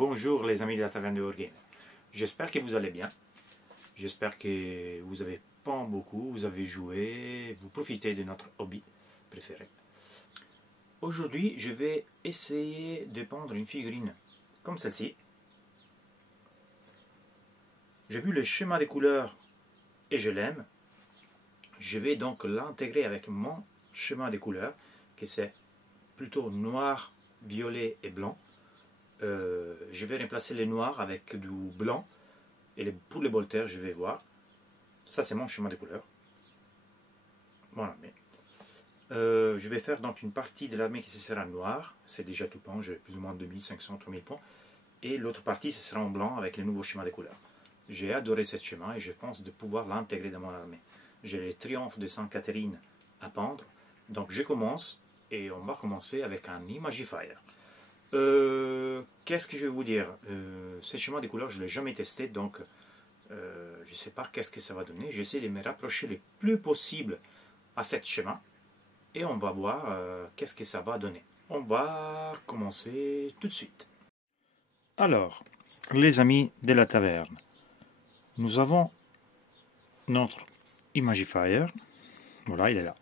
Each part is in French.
Bonjour les amis de la taverne de Wargamer. J'espère que vous allez bien. J'espère que vous avez pas beaucoup, vous avez joué, vous profitez de notre hobby préféré. Aujourd'hui, je vais essayer de peindre une figurine comme celle-ci. J'ai vu le schéma des couleurs et je l'aime. Je vais donc l'intégrer avec mon schéma des couleurs, que c'est plutôt noir, violet et blanc. Je vais remplacer les noirs avec du blanc et pour les bolters je vais voir. Ça c'est mon schéma de couleurs. Voilà, mais je vais faire donc une partie de l'armée qui sera noire, c'est déjà tout peint, j'ai plus ou moins 2500-3000 points, et l'autre partie ce sera en blanc avec les nouveaux schémas de couleurs. J'ai adoré ce schéma et je pense de pouvoir l'intégrer dans mon armée. J'ai les triomphes de Sainte-Catherine à peindre, donc je commence et on va commencer avec un Imagifier. Qu'est-ce que je vais vous dire, ce schéma de couleurs je ne l'ai jamais testé, donc je ne sais pas qu'est-ce que ça va donner. J'essaie de me rapprocher le plus possible à ce schéma et on va voir qu'est-ce que ça va donner. On va commencer tout de suite. Alors, les amis de la taverne, nous avons notre Imagifier. Voilà, il est là.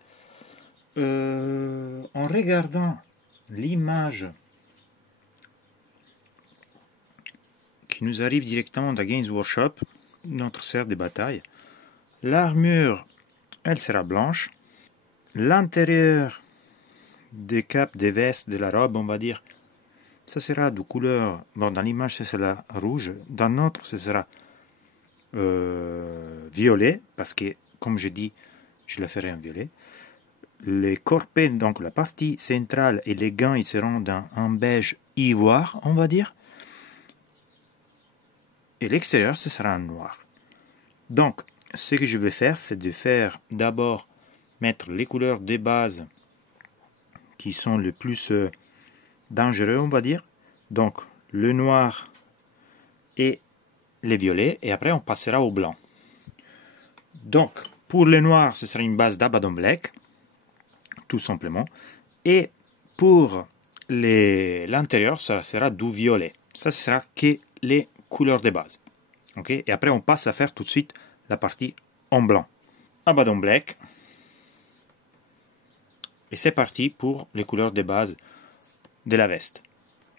En regardant l'image qui nous arrive directement de Games Workshop, notre serre de bataille, l'armure, elle sera blanche. L'intérieur des capes, des vestes, de la robe, on va dire, ça sera de couleur, bon, dans l'image ce sera rouge, dans notre ce sera violet, parce que, comme je dis, je la ferai en violet. Les corpets, donc la partie centrale et les gants, ils seront dans un beige ivoire, on va dire. Et l'extérieur, ce sera en noir. Donc, ce que je vais faire, c'est de faire d'abord mettre les couleurs de base qui sont les plus dangereux, on va dire. Donc, le noir et les violets, et après on passera au blanc. Donc, pour le noir, ce sera une base d'Abaddon Black, tout simplement. Et pour l'intérieur, ça sera du violet. Ça sera que les couleurs de base. Ok, et après on passe à faire tout de suite la partie en blanc. Abaddon Black. Et c'est parti pour les couleurs de base de la veste.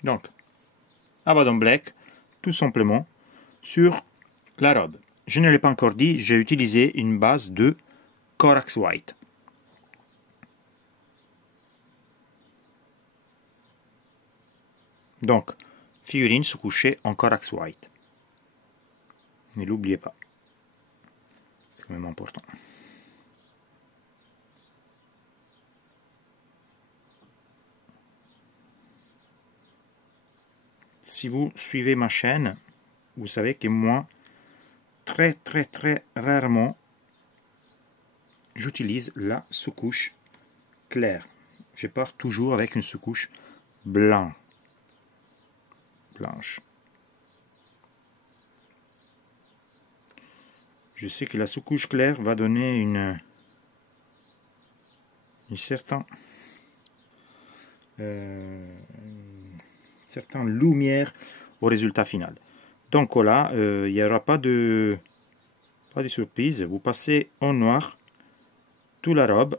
Donc, Abaddon Black, tout simplement, sur la robe. Je ne l'ai pas encore dit, j'ai utilisé une base de Corax White. Donc, figurine sous-couchée en Corax White. Ne l'oubliez pas. C'est quand même important. Si vous suivez ma chaîne, vous savez que moi, très rarement, j'utilise la sous-couche claire. Je pars toujours avec une sous-couche blanche. Je sais que la sous-couche claire va donner une certaine lumière au résultat final. Donc voilà, il n'y aura pas de surprise. Vous passez en noir toute la robe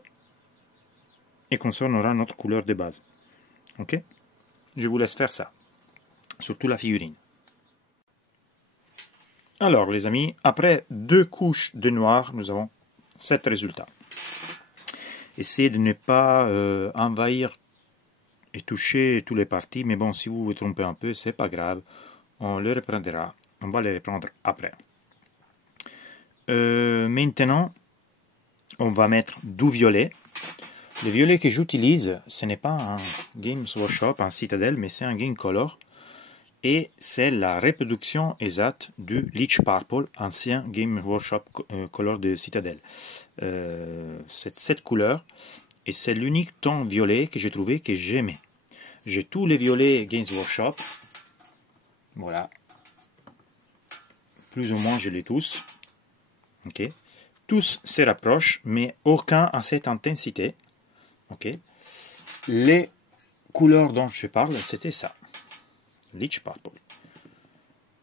et comme ça on aura notre couleur de base. Ok, je vous laisse faire ça, surtout la figurine. Alors les amis, après 2 couches de noir, nous avons 7 résultats. Essayez de ne pas envahir et toucher toutes les parties, mais bon, si vous vous trompez un peu, c'est pas grave, on le reprendra, on va les reprendre après. Maintenant, on va mettre du violet. Le violet que j'utilise, ce n'est pas un Games Workshop, un Citadel, mais c'est un Game Color. Et c'est la reproduction exacte du Lich Purple, ancien Game Workshop Color de Citadel. C'est cette couleur, et c'est l'unique ton violet que j'ai trouvé que j'aimais. J'ai tous les violets Games Workshop, voilà, plus ou moins je les tous. Ok, tous se rapprochent, mais aucun à cette intensité. Ok, les couleurs dont je parle, c'était ça. Lich Purple.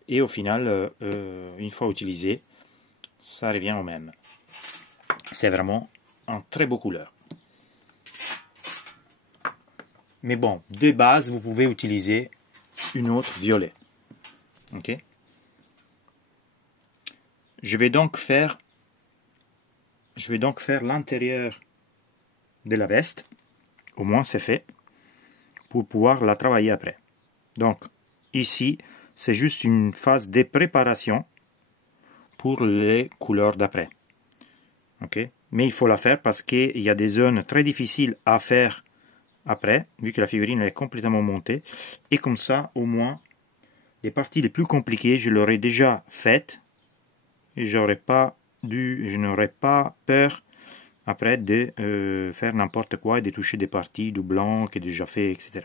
Et au final, une fois utilisé, ça revient au même. C'est vraiment un très beau couleur. Mais bon, de base, vous pouvez utiliser une autre violet. Ok. Je vais donc faire l'intérieur de la veste. Au moins, c'est fait. Pour pouvoir la travailler après. Donc, ici, c'est juste une phase de préparation pour les couleurs d'après. Ok. Mais il faut la faire parce qu'il y a des zones très difficiles à faire après, vu que la figurine est complètement montée. Et comme ça, au moins, les parties les plus compliquées, je l'aurais déjà faites. Et je n'aurais pas peur après de faire n'importe quoi et de toucher des parties du blanc qui est déjà fait, etc.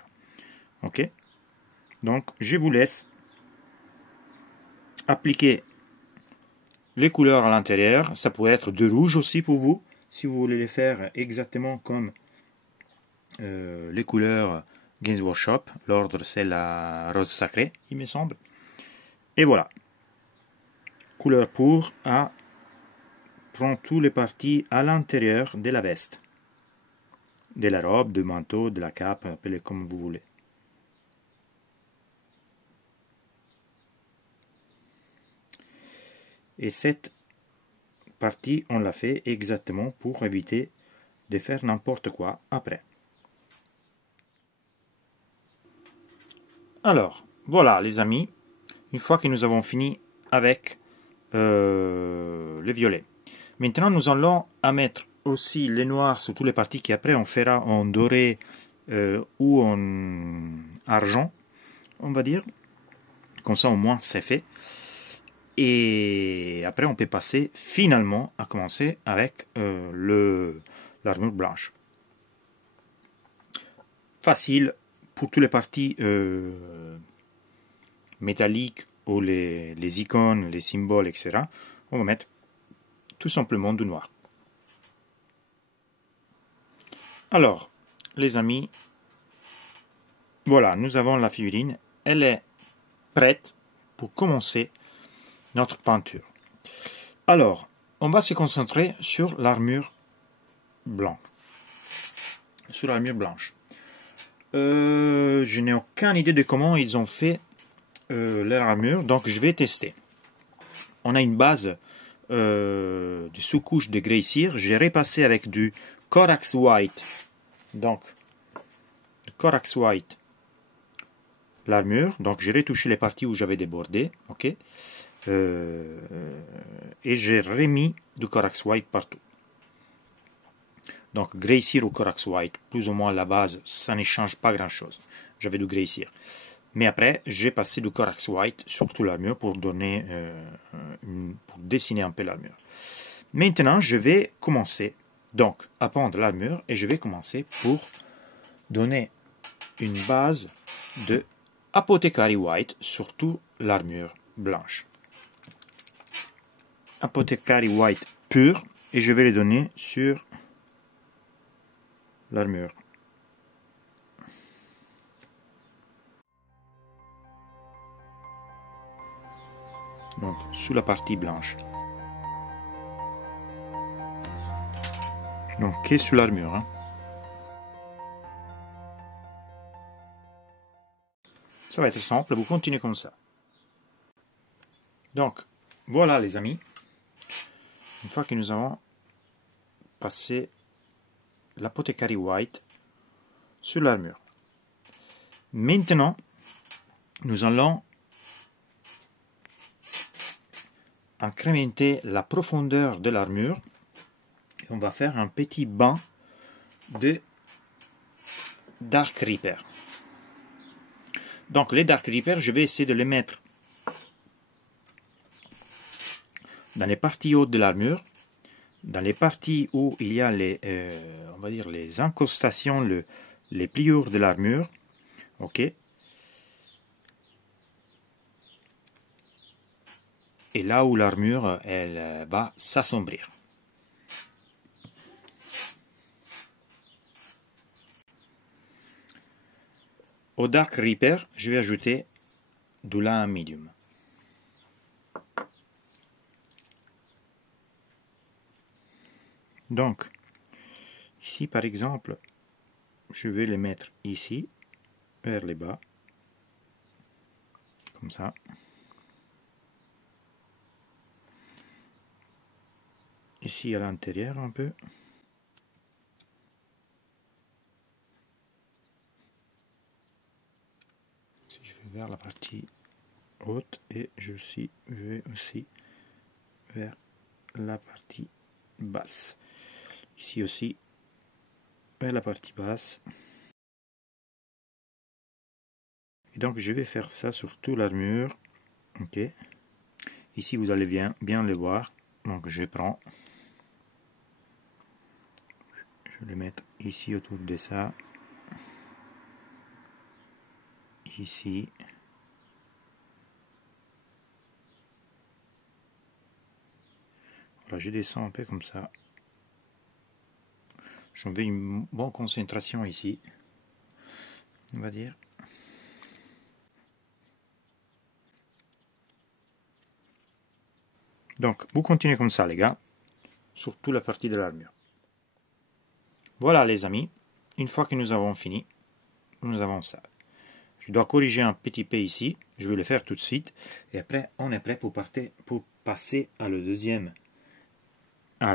Ok. Donc, je vous laisse appliquer les couleurs à l'intérieur. Ça pourrait être de rouge aussi pour vous, si vous voulez les faire exactement comme les couleurs Games Workshop. L'ordre, c'est la rose sacrée, il me semble. Et voilà. Couleur pour prend toutes les parties à l'intérieur de la veste. De la robe, du manteau, de la cape, appelez comme vous voulez. Et cette partie, on l'a fait exactement pour éviter de faire n'importe quoi après. Alors, voilà les amis, une fois que nous avons fini avec le violet. Maintenant, nous allons mettre aussi les noirs sur toutes les parties qu'après on fera en doré ou en argent, on va dire. Comme ça, au moins, c'est fait. Et après, on peut passer finalement à commencer avec l'armure blanche. Facile pour toutes les parties métalliques ou les icônes, les symboles, etc. On va mettre tout simplement du noir. Alors, les amis, voilà, nous avons la figurine. Elle est prête pour commencer notre peinture. Alors, on va se concentrer sur l'armure blanche. Sur l'armure blanche. Je n'ai aucune idée de comment ils ont fait leur armure, donc je vais tester. On a une base de sous-couche de grey cire. J'ai repassé avec du Corax White. Donc, Corax White, l'armure. Donc, j'ai retouché les parties où j'avais débordé. Ok. Et j'ai remis du Corax White partout. Donc, grey cire ou Corax White, plus ou moins la base, ça ne change pas grand-chose. J'avais du grey cire. Mais après, j'ai passé du Corax White sur toute l'armure pour donner, pour dessiner un peu l'armure. Maintenant, je vais commencer donc à peindre l'armure et je vais commencer pour donner une base de Apothecary White sur toute l'armure blanche. Apothecary White pur et je vais les donner sur l'armure. Donc, sous la partie blanche. Donc, qui est sur l'armure. Hein. Ça va être simple, vous continuez comme ça. Donc, voilà les amis. Une fois que nous avons passé l'Apothecary White sur l'armure. Maintenant, nous allons incrémenter la profondeur de l'armure. On va faire un petit banc de Dark Reaper. Donc les Dark Reaper, je vais essayer de les mettre dans les parties hautes de l'armure, dans les parties où il y a les, on va dire les incrustations, les pliures de l'armure. Ok. Et là où l'armure, elle va s'assombrir. Au Dark Reaper, je vais ajouter du lin medium. Donc, ici par exemple, je vais les mettre ici, vers les bas, comme ça. Ici à l'intérieur un peu. Si je vais vers la partie haute et je vais aussi vers la partie basse. Ici aussi vers la partie basse. Et donc je vais faire ça sur toute l'armure. Ok. Ici vous allez bien le voir. Donc je prends. Je vais le mettre ici autour de ça. Ici. Voilà, je descends un peu comme ça. J'en veux une bonne concentration ici. On va dire. Donc, vous continuez comme ça, les gars, sur toute la partie de l'armure. Voilà, les amis, une fois que nous avons fini, nous avons ça. Je dois corriger un petit peu ici, je vais le faire tout de suite, et après, on est prêt pour passer à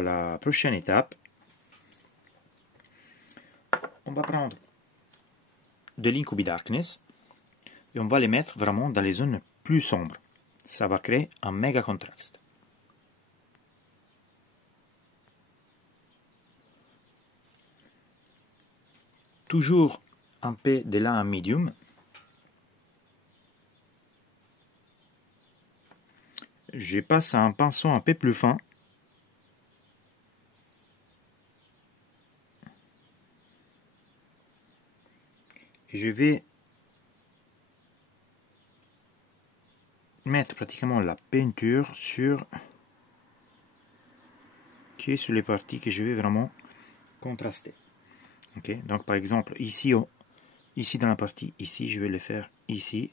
la prochaine étape. On va prendre de l'Incubi Darkness, et on va les mettre vraiment dans les zones plus sombres. Ça va créer un méga contraste. Toujours un peu de là en medium. Je passe à un pinceau un peu plus fin. Et je vais mettre pratiquement la peinture sur les parties que je vais vraiment contraster. Ok, donc par exemple ici dans la partie ici, je vais le faire ici.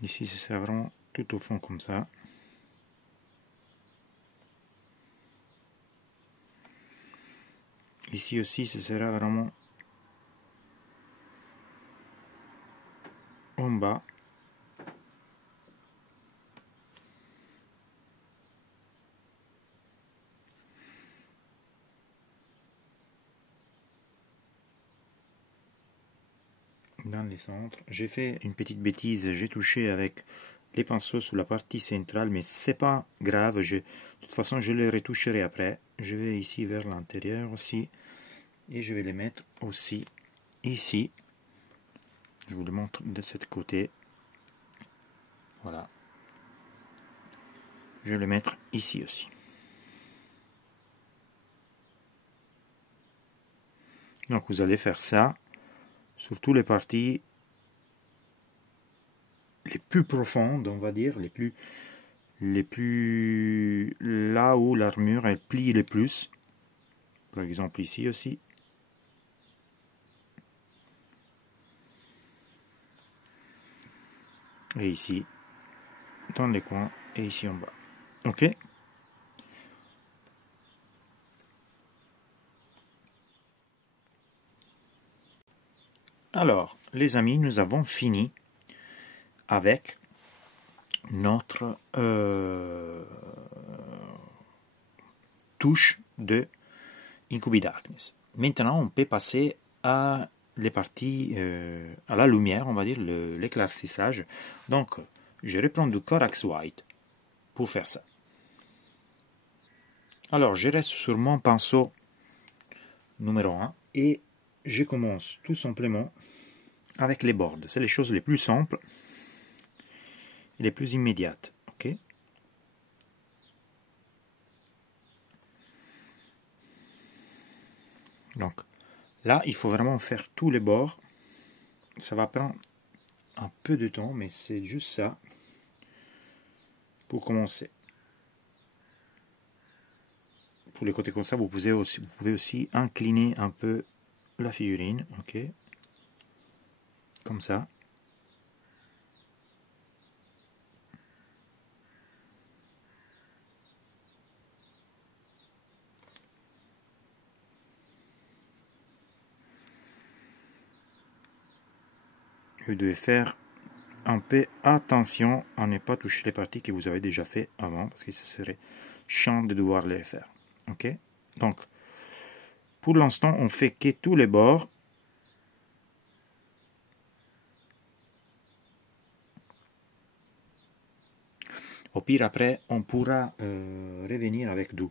Ici, ce sera vraiment tout au fond comme ça. Ici aussi, ce sera vraiment en bas. Dans les centres. J'ai fait une petite bêtise, j'ai touché avec les pinceaux sur la partie centrale, mais c'est pas grave, de toute façon je les retoucherai après. Je vais ici vers l'intérieur aussi, et je vais les mettre aussi ici. Je vous le montre de ce côté. Voilà. Je vais le mettre ici aussi. Donc vous allez faire ça sur toutes les parties les plus profondes, on va dire, les plus là où l'armure elle plie le plus. Par exemple ici aussi. Et ici, dans les coins, et ici en bas. Ok? Alors, les amis, nous avons fini avec notre touche de Incubi Darkness. Maintenant, on peut passer à les parties, à la lumière, on va dire, l'éclaircissage. Donc, je reprends du Corax White pour faire ça. Alors, je reste sur mon pinceau numéro 1 et je commence tout simplement avec les bords. C'est les choses les plus simples et les plus immédiates. Ok? Donc, là, il faut vraiment faire tous les bords. Ça va prendre un peu de temps, mais c'est juste ça pour commencer. Pour les côtés comme ça, vous pouvez aussi incliner un peu la figurine. Ok? Comme ça. vous devez faire un peu attention à ne pas toucher les parties que vous avez déjà fait avant, parce que ce serait chiant de devoir les faire. Ok, donc pour l'instant on fait que tous les bords. Au pire après on pourra revenir avec du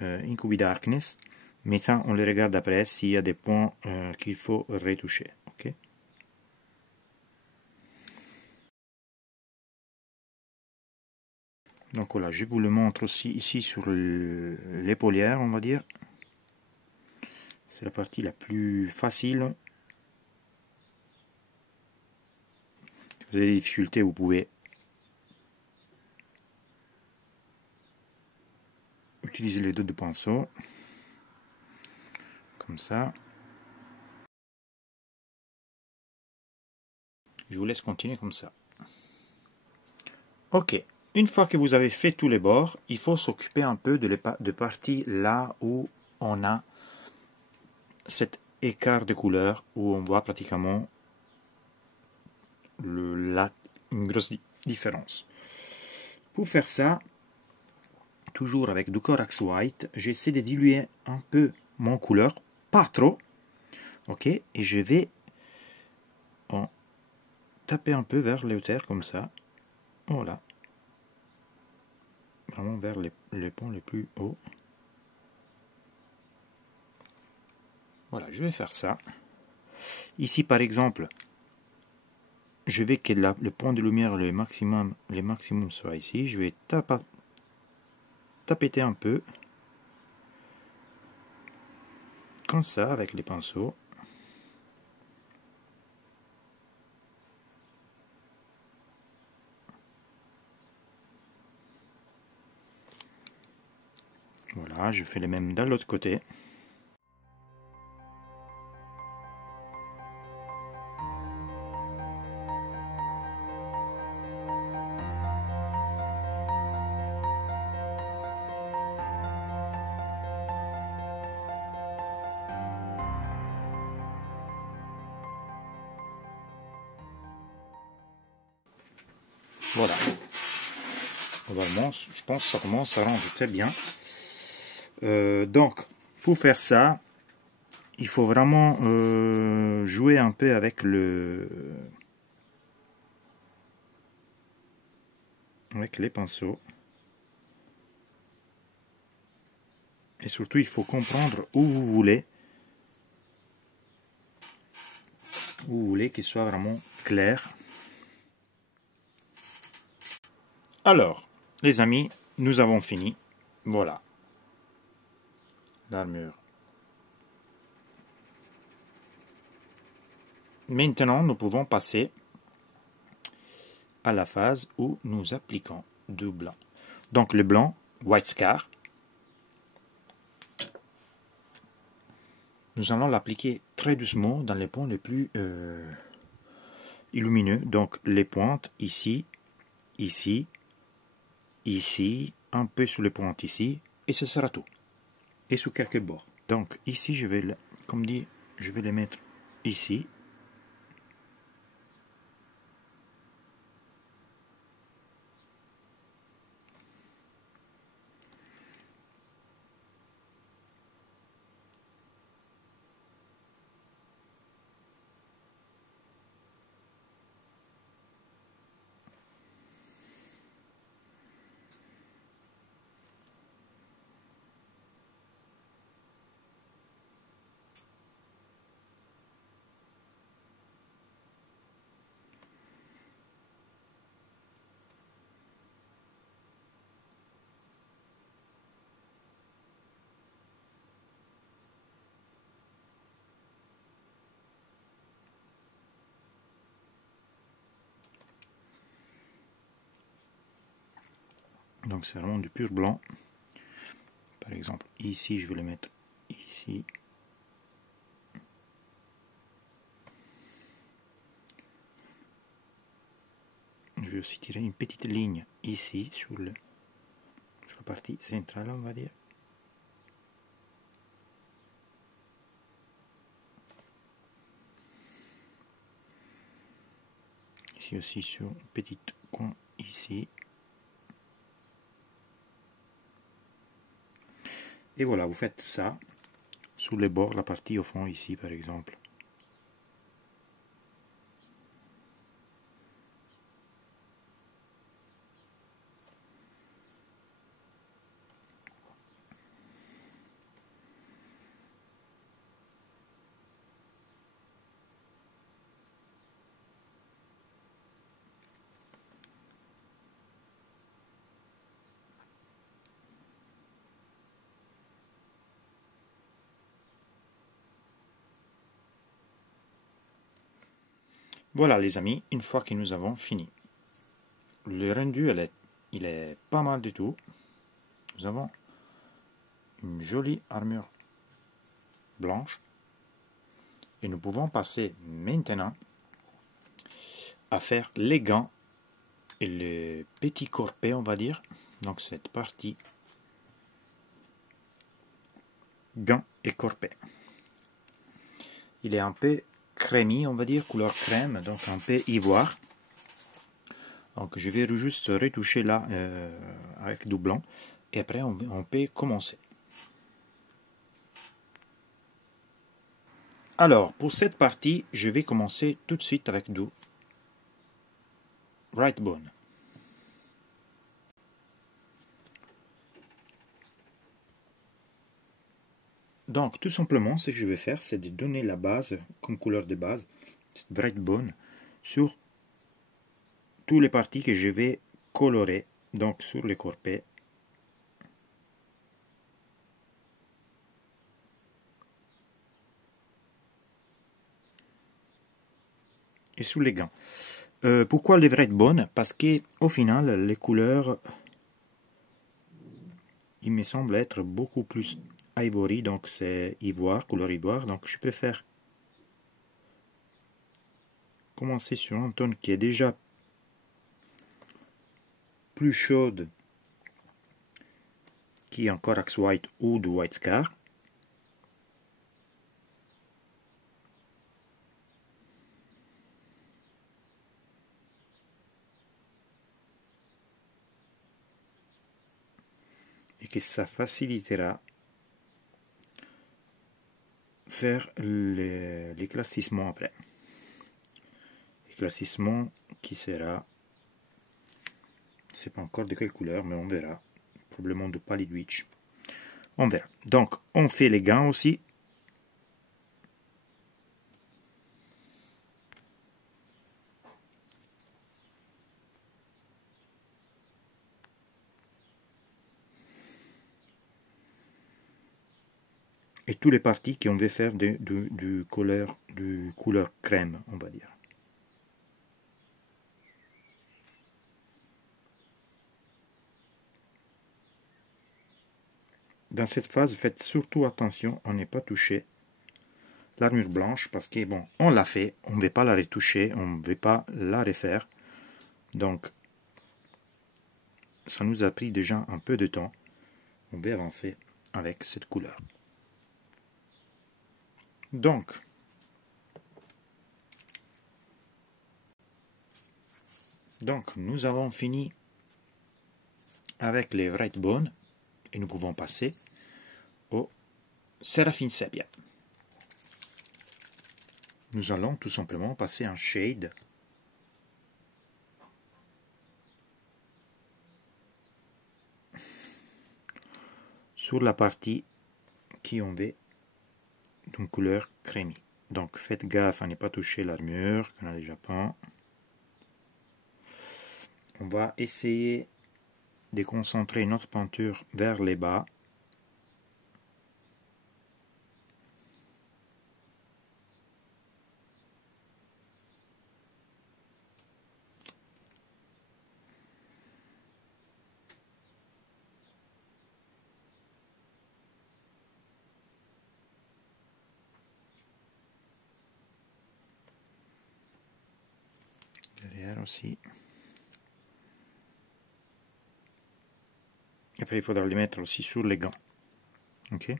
Incubi Darkness, mais ça on les regarde après s'il y a des points qu'il faut retoucher. Ok. Donc voilà, je vous le montre aussi ici sur l'épaulière, on va dire. C'est la partie la plus facile. Si vous avez des difficultés, vous pouvez utiliser les dos de pinceau. Comme ça. Je vous laisse continuer comme ça. Ok. Une fois que vous avez fait tous les bords, il faut s'occuper un peu de parties là où on a cet écart de couleur, où on voit pratiquement une grosse différence. Pour faire ça, toujours avec du Corax White, j'essaie de diluer un peu mon couleur, pas trop, ok, et je vais en taper un peu vers les hauteurs comme ça, voilà. Vraiment vers les points les plus hauts. Voilà, je vais faire ça. Ici, par exemple, je vais que le point de lumière, le maximum soit ici. Je vais tapeter un peu. Comme ça, avec les pinceaux. Voilà, je fais les mêmes de l'autre côté. Voilà. Normalement, je pense que ça commence à rendre très bien. Donc, pour faire ça, il faut vraiment jouer un peu avec les pinceaux. Et surtout, il faut comprendre où vous voulez qu'il soit vraiment clair. Alors, les amis, nous avons fini. Voilà. L'armure. Maintenant, nous pouvons passer à la phase où nous appliquons du blanc. Donc le blanc, White Scar, nous allons l'appliquer très doucement dans les points les plus lumineux. Donc les pointes ici, ici, ici, un peu sur les pointes ici, et ce sera tout. Et sur quelques bords. Donc ici, je vais, comme dit, je vais les mettre ici. Donc c'est vraiment du pur blanc. Par exemple, ici, je vais le mettre ici. Je vais aussi tirer une petite ligne ici sur la partie centrale, on va dire. ici aussi sur un petit coin ici. Et voilà, vous faites ça sur les bords, la partie au fond ici par exemple. Voilà les amis, une fois que nous avons fini. Le rendu, il est pas mal du tout. Nous avons une jolie armure blanche. Et nous pouvons passer maintenant à faire les gants et le petit corpet, on va dire. Donc cette partie gants et corpet. Il est un peu crémi, on va dire, couleur crème, donc un peu ivoire. Donc je vais juste retoucher là avec du blanc et après on peut commencer. Alors pour cette partie, je vais commencer tout de suite avec du right bone. Donc tout simplement ce que je vais faire, c'est de donner la base comme couleur de base, cette right bone, sur toutes les parties que je vais colorer, donc sur les corpets. Et sous les gants. Pourquoi les red bone? Parce que au final, les couleurs, il me semble être beaucoup plus ivory, donc c'est ivoire, couleur ivoire. Donc je peux faire commencer sur un ton qui est déjà plus chaude qui est un Corax White ou du White Scar. Et que ça facilitera faire l'éclaircissement après. Éclaircissement qui sera, je ne sais pas encore de quelle couleur, mais on verra. Probablement de Pallid Witch. On verra. Donc, on fait les gants aussi. Et toutes les parties qu'on veut faire du couleur crème, on va dire. Dans cette phase, faites surtout attention, on n'est pas touché l'armure blanche parce que bon, on l'a fait, on ne veut pas la retoucher, on ne veut pas la refaire. Donc, ça nous a pris déjà un peu de temps. On va avancer avec cette couleur. Donc, nous avons fini avec les White Bone et nous pouvons passer au Seraphim Sepia. Nous allons tout simplement passer un shade sur la partie qui on veut d'une couleur crémie. Donc faites gaffe à ne pas toucher l'armure qu'on a déjà peint. On va essayer de concentrer notre peinture vers les bas. Derrière aussi. Et après il faudra les mettre aussi sur les gants. Ok.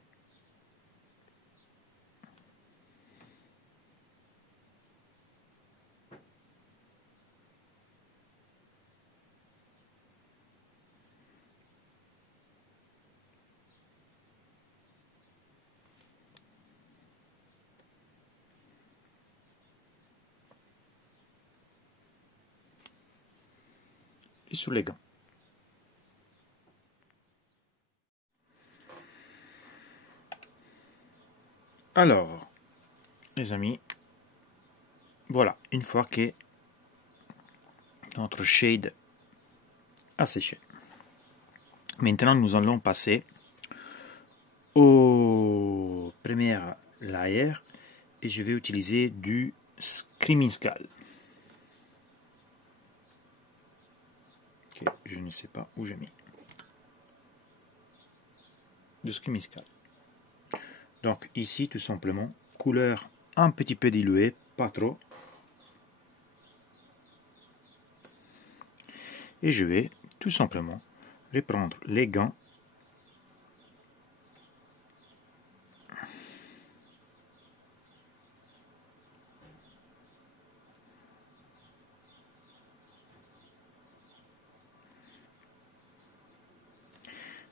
et sur les gants. Alors, les amis, voilà, une fois que notre shade a séché. Maintenant, nous allons passer au premier layer et je vais utiliser du Screaming Skull. Okay, je ne sais pas où j'ai mis. Du Screaming Skull. Donc ici, tout simplement, couleur un petit peu diluée, pas trop. Et je vais tout simplement reprendre les gants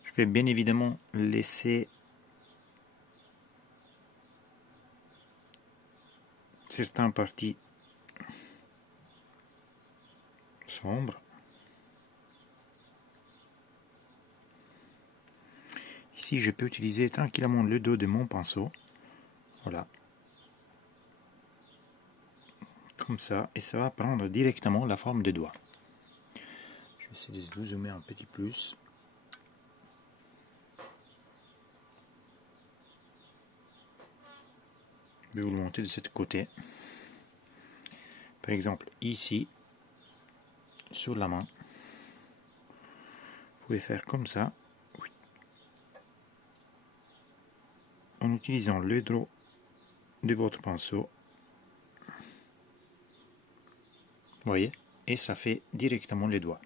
je vais bien évidemment laisser certaines parties sombres. Ici, je peux utiliser tranquillement le dos de mon pinceau. Voilà. Comme ça. Et ça va prendre directement la forme des doigts. Je vais essayer de vous zoomer un petit plus. Je vais vous le monter de ce côté. Par exemple, ici, sur la main, vous pouvez faire comme ça. En utilisant le dos de votre pinceau. Vous voyez? Et ça fait directement les doigts.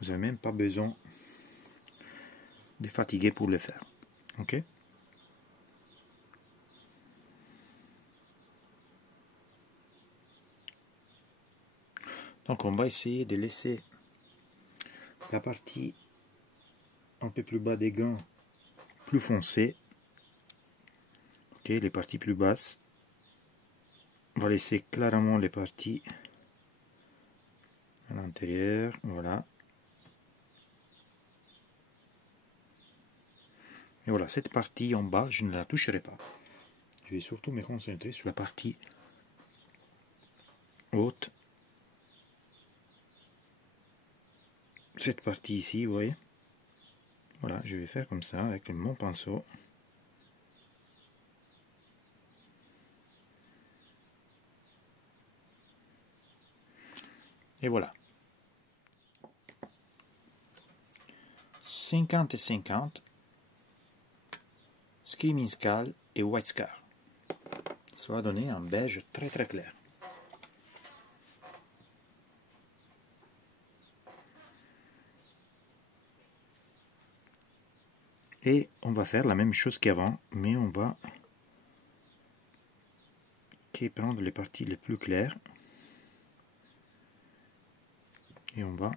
Vous n'avez même pas besoin de fatiguer pour le faire. Ok? Donc on va essayer de laisser la partie un peu plus bas des gants plus foncée. Ok, les parties plus basses. On va laisser clairement les parties à l'intérieur. Voilà. Et voilà, cette partie en bas, je ne la toucherai pas. Je vais surtout me concentrer sur la partie haute. Cette partie ici, vous voyez. Voilà, je vais faire comme ça avec mon pinceau. Et voilà. 50 et 50. Screaming Skull et White Scar. Ça va donner un beige très très clair. Et on va faire la même chose qu'avant, mais on va prendre les parties les plus claires. Et on va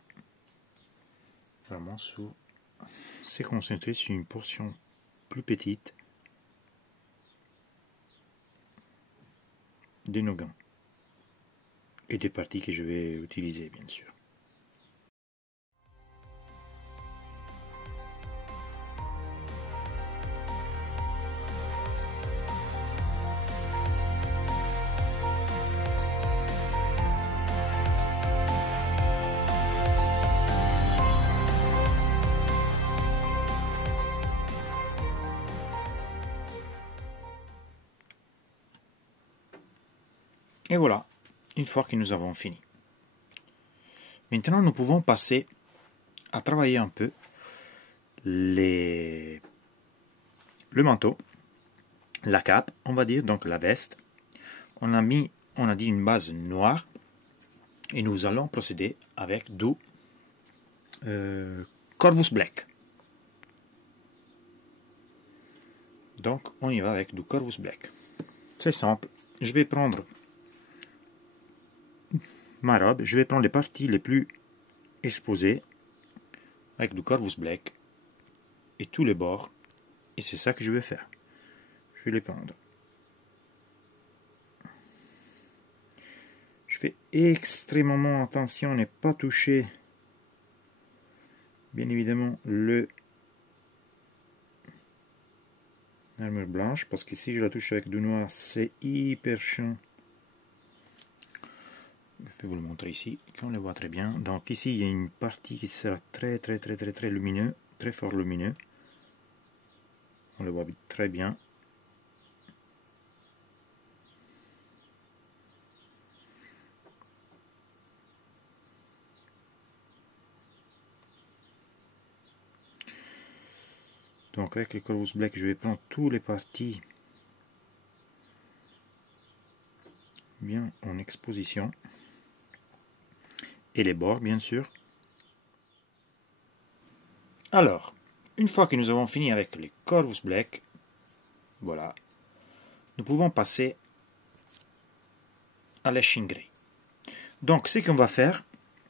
vraiment se concentrer sur une portion plus petite de nos gants. Et des parties que je vais utiliser, bien sûr. Et voilà, une fois que nous avons fini. Maintenant, nous pouvons passer à travailler un peu le manteau, la cape, on va dire, donc la veste. On a dit une base noire et nous allons procéder avec du Corvus Black. Donc, on y va avec du Corvus Black. C'est simple. Je vais prendre ma robe, je vais prendre les parties les plus exposées avec du Corvus Black et tous les bords, et c'est ça que je vais faire. Je vais les prendre. Je fais extrêmement attention à ne pas toucher bien évidemment le armure blanche, parce que si je la touche avec du noir, c'est hyper chiant. Je vais vous le montrer ici, qu'on le voit très bien. Donc ici, il y a une partie qui sera très lumineux, très fort lumineux. On le voit très bien. Donc avec le Corvus Black, je vais prendre toutes les parties bien en exposition. Et les bords, bien sûr. Alors, une fois que nous avons fini avec les Corvus Black, voilà, nous pouvons passer à l'Etching Grey. Donc, ce qu'on va faire,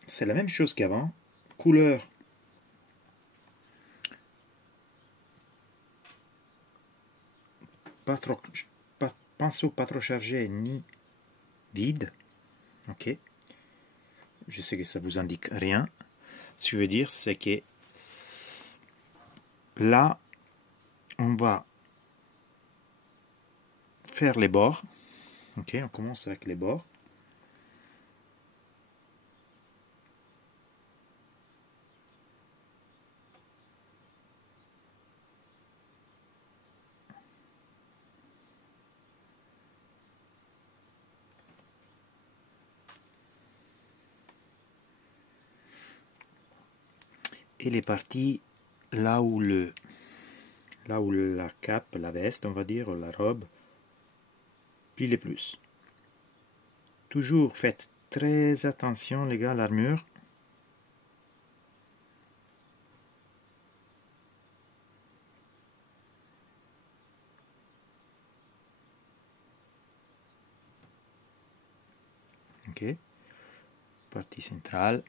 c'est la même chose qu'avant. Couleur pinceau pas trop chargé ni vide. Ok. Je sais que ça vous indique rien. Ce que je veux dire, c'est que là, on va faire les bords. Ok, on commence avec les bords. Et les parties là où la cape, la veste, on va dire, la robe, plie les plus. Toujours faites très attention les gars à l'armure. Ok, partie centrale.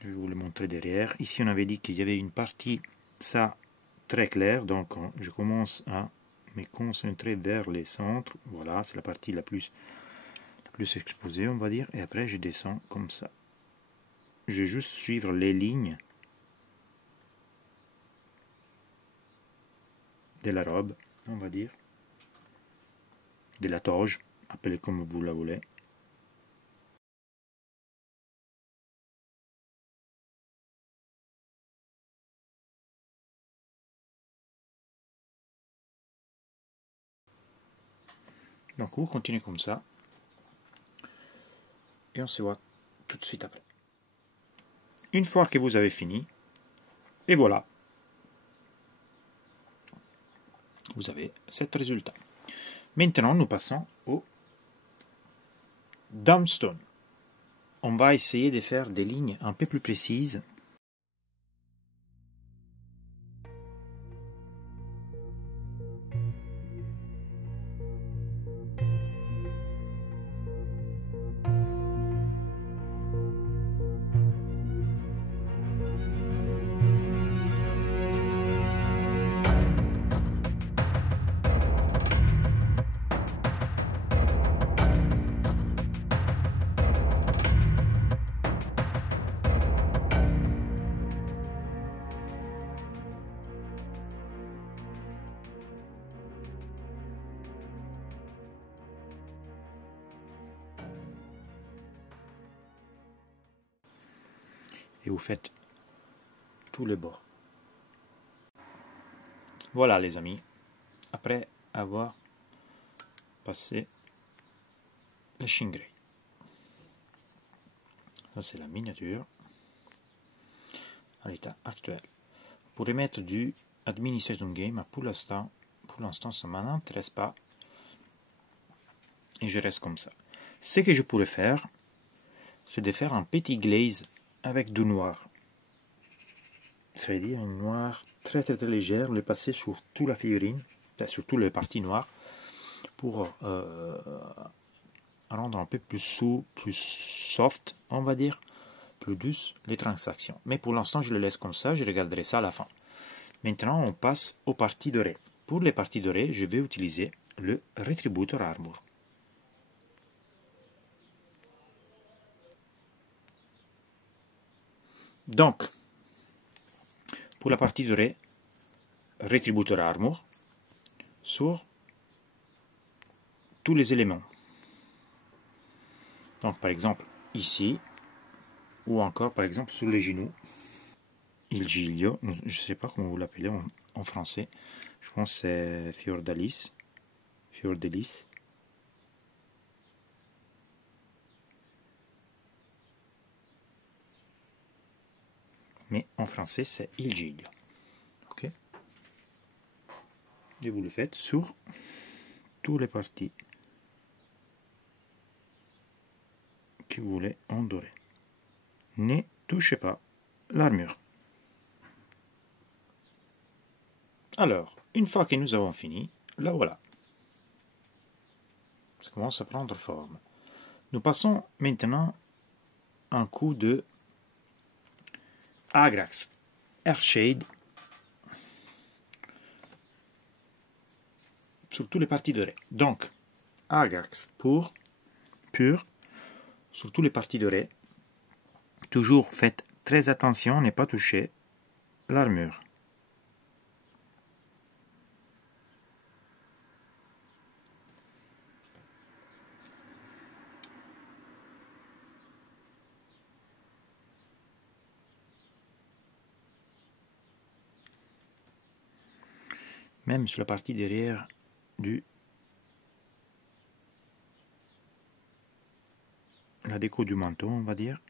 Je vais vous le montrer derrière. Ici, on avait dit qu'il y avait une partie, ça, très claire. Donc, je commence à me concentrer vers les centres. Voilà, c'est la partie la plus exposée, on va dire. Et après, je descends comme ça. Je vais juste suivre les lignes de la robe, on va dire. De la toge, appelez comme vous la voulez. Donc vous continuez comme ça. Et on se voit tout de suite après. Une fois que vous avez fini, et voilà, vous avez cet résultat. Maintenant, nous passons au downstone. On va essayer de faire des lignes un peu plus précises. Et vous faites tous les bords. Voilà les amis, après avoir passé l'Etching Grey. Ça c'est la miniature à l'état actuel. Vous pourrez mettre du Administration Game, pour l'instant ça ne m'intéresse pas. Et je reste comme ça. Ce que je pourrais faire, c'est de faire un petit glaze avec du noir. Ça veut dire un noir très légère, le passer sur toute la figurine, sur toutes les parties noires, pour rendre un peu plus souple, plus soft, on va dire, plus douce les transactions. Mais pour l'instant, je le laisse comme ça, je regarderai ça à la fin. Maintenant, on passe aux parties dorées. Pour les parties dorées, je vais utiliser le Retributor Armor. Donc, pour la partie dorée, Retributor Armor sur tous les éléments. Donc, par exemple, ici, ou encore, par exemple, sur les genoux. Il giglio, je ne sais pas comment vous l'appelez en français. Je pense que c'est Fiordalis. Fiordalis. Mais en français, c'est il giglio. Ok. Et vous le faites sur toutes les parties que vous voulez en doré. Ne touchez pas l'armure. Alors, une fois que nous avons fini, là voilà. Ça commence à prendre forme. Nous passons maintenant un coup de Agrax Airshade sur toutes les parties dorées. Donc, Agrax pur sur toutes les parties dorées. Toujours faites très attention à ne pas toucher l'armure. Même sur la partie derrière la déco du manteau, on va dire.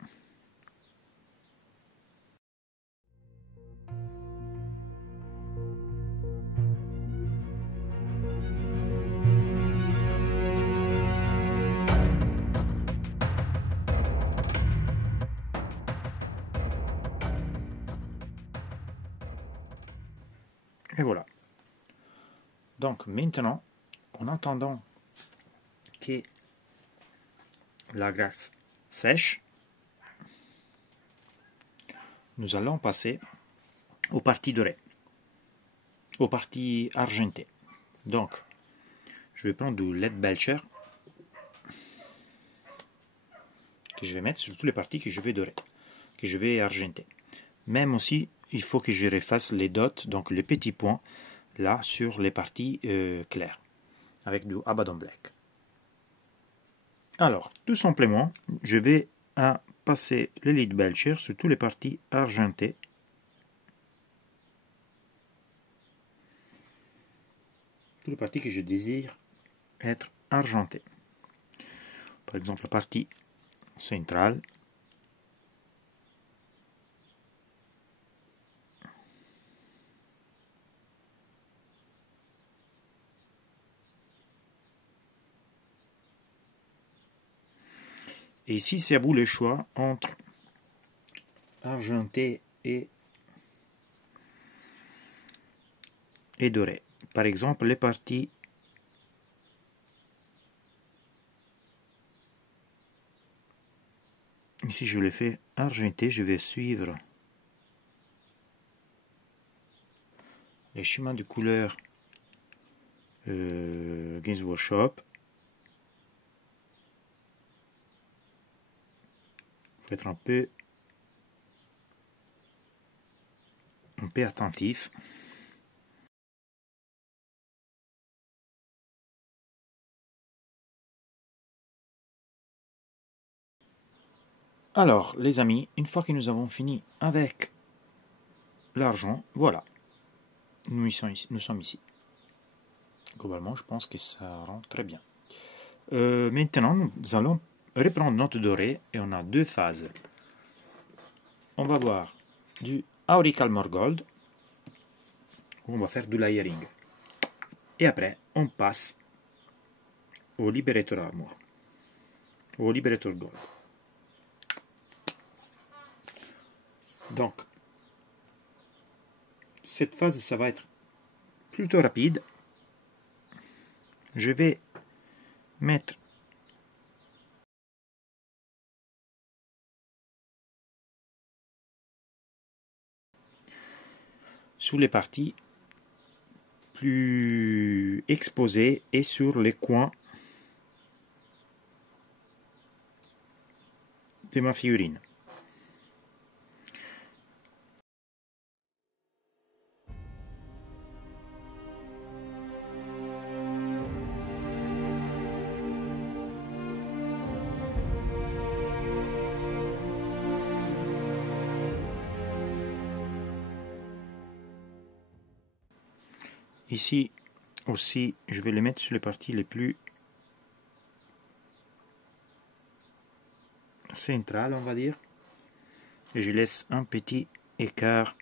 Et voilà. Donc maintenant, en attendant que la graisse sèche, nous allons passer aux parties dorées, aux parties argentées. Donc, je vais prendre du LED Belcher que je vais mettre sur toutes les parties que je vais dorer, que je vais argenter. Même aussi, il faut que je refasse les dots, donc les petits points, là, sur les parties claires, avec du Abaddon Black. Alors, tout simplement, je vais passer le LED Belcher sur toutes les parties argentées. Toutes les parties que je désire être argentées. Par exemple, la partie centrale. Et ici, c'est à vous le choix entre argenté et doré. Par exemple, les parties ici, je le fais argenté. Je vais suivre les schémas de couleur Games Workshop. Il faut être un peu attentif. Alors, les amis, une fois que nous avons fini avec l'argent, voilà, nous sommes ici. Globalement, je pense que ça rend très bien. Maintenant, nous allons reprendre notre doré et on a deux phases. On va voir du Aurical Morgold, où on va faire du layering. Et après, on passe au Liberator Armor, au Liberator Gold. Donc, cette phase, ça va être plutôt rapide. Je vais mettre sous les parties plus exposé est sur les coins de ma figurine. Ici aussi, je vais les mettre sur les parties les plus centrales, on va dire. Et je laisse un petit écart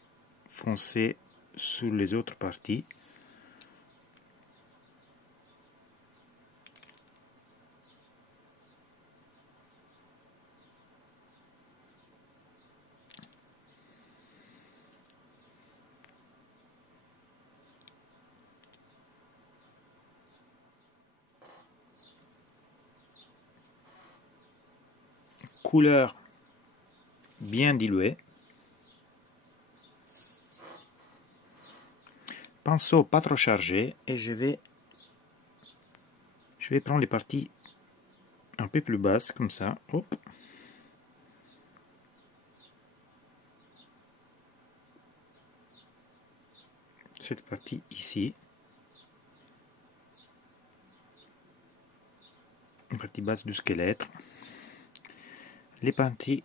foncé sur les autres parties. Couleur bien diluée. Pinceau pas trop chargé et je vais prendre les parties un peu plus basses comme ça. Hop. Cette partie ici. La partie basse du squelette. Les parties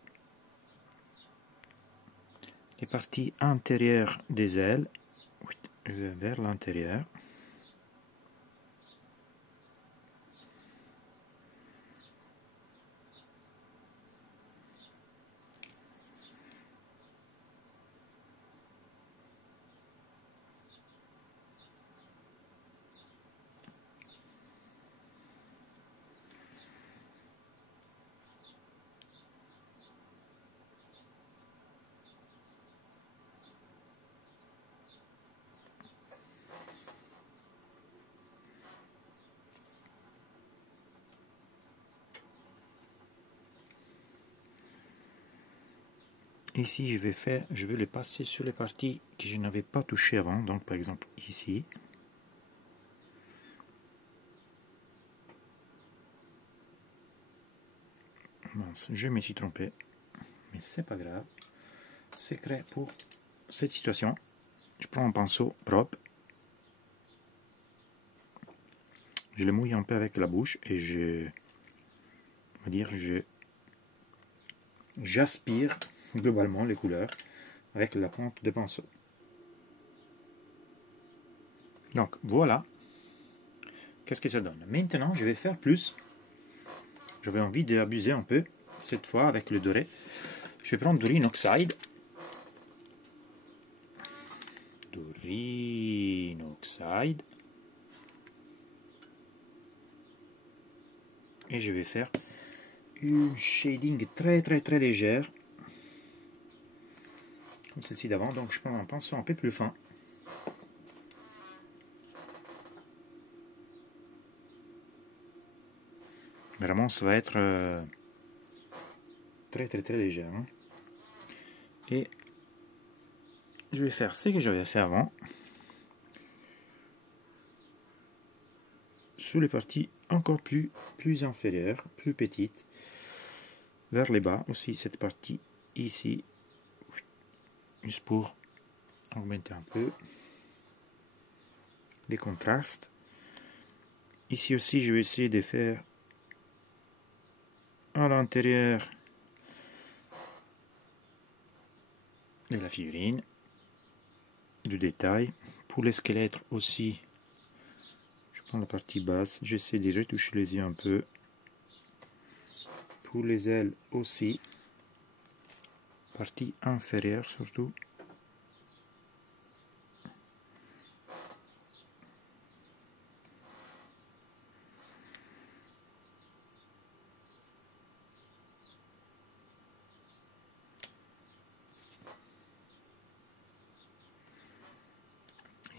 intérieures des ailes, je vais vers l'intérieur. Ici, je vais les passer sur les parties que je n'avais pas touchées avant. Donc, par exemple, ici. Mince, je me suis trompé. Mais c'est pas grave. Secret pour cette situation. Je prends un pinceau propre. Je le mouille un peu avec la bouche et j'aspire globalement les couleurs avec la pointe de pinceau. Donc voilà, qu'est-ce que ça donne. Maintenant je vais faire plus. J'avais envie d'abuser un peu, cette fois avec le doré. Je vais prendre Dorine Oxide. Dorine Oxide. Et je vais faire une shading très légère. Comme celle-ci d'avant. Donc je prends un pinceau un peu plus fin. Vraiment, ça va être très léger. Hein. Et je vais faire ce que j'avais fait avant. Sous les parties encore plus inférieures, plus petites. Vers les bas aussi, cette partie ici. Juste pour augmenter un peu les contrastes. Ici aussi, je vais essayer de faire à l'intérieur de la figurine du détail. Pour les squelettes aussi, je prends la partie basse, j'essaie de retoucher les yeux un peu. Pour les ailes aussi, partie inférieure surtout.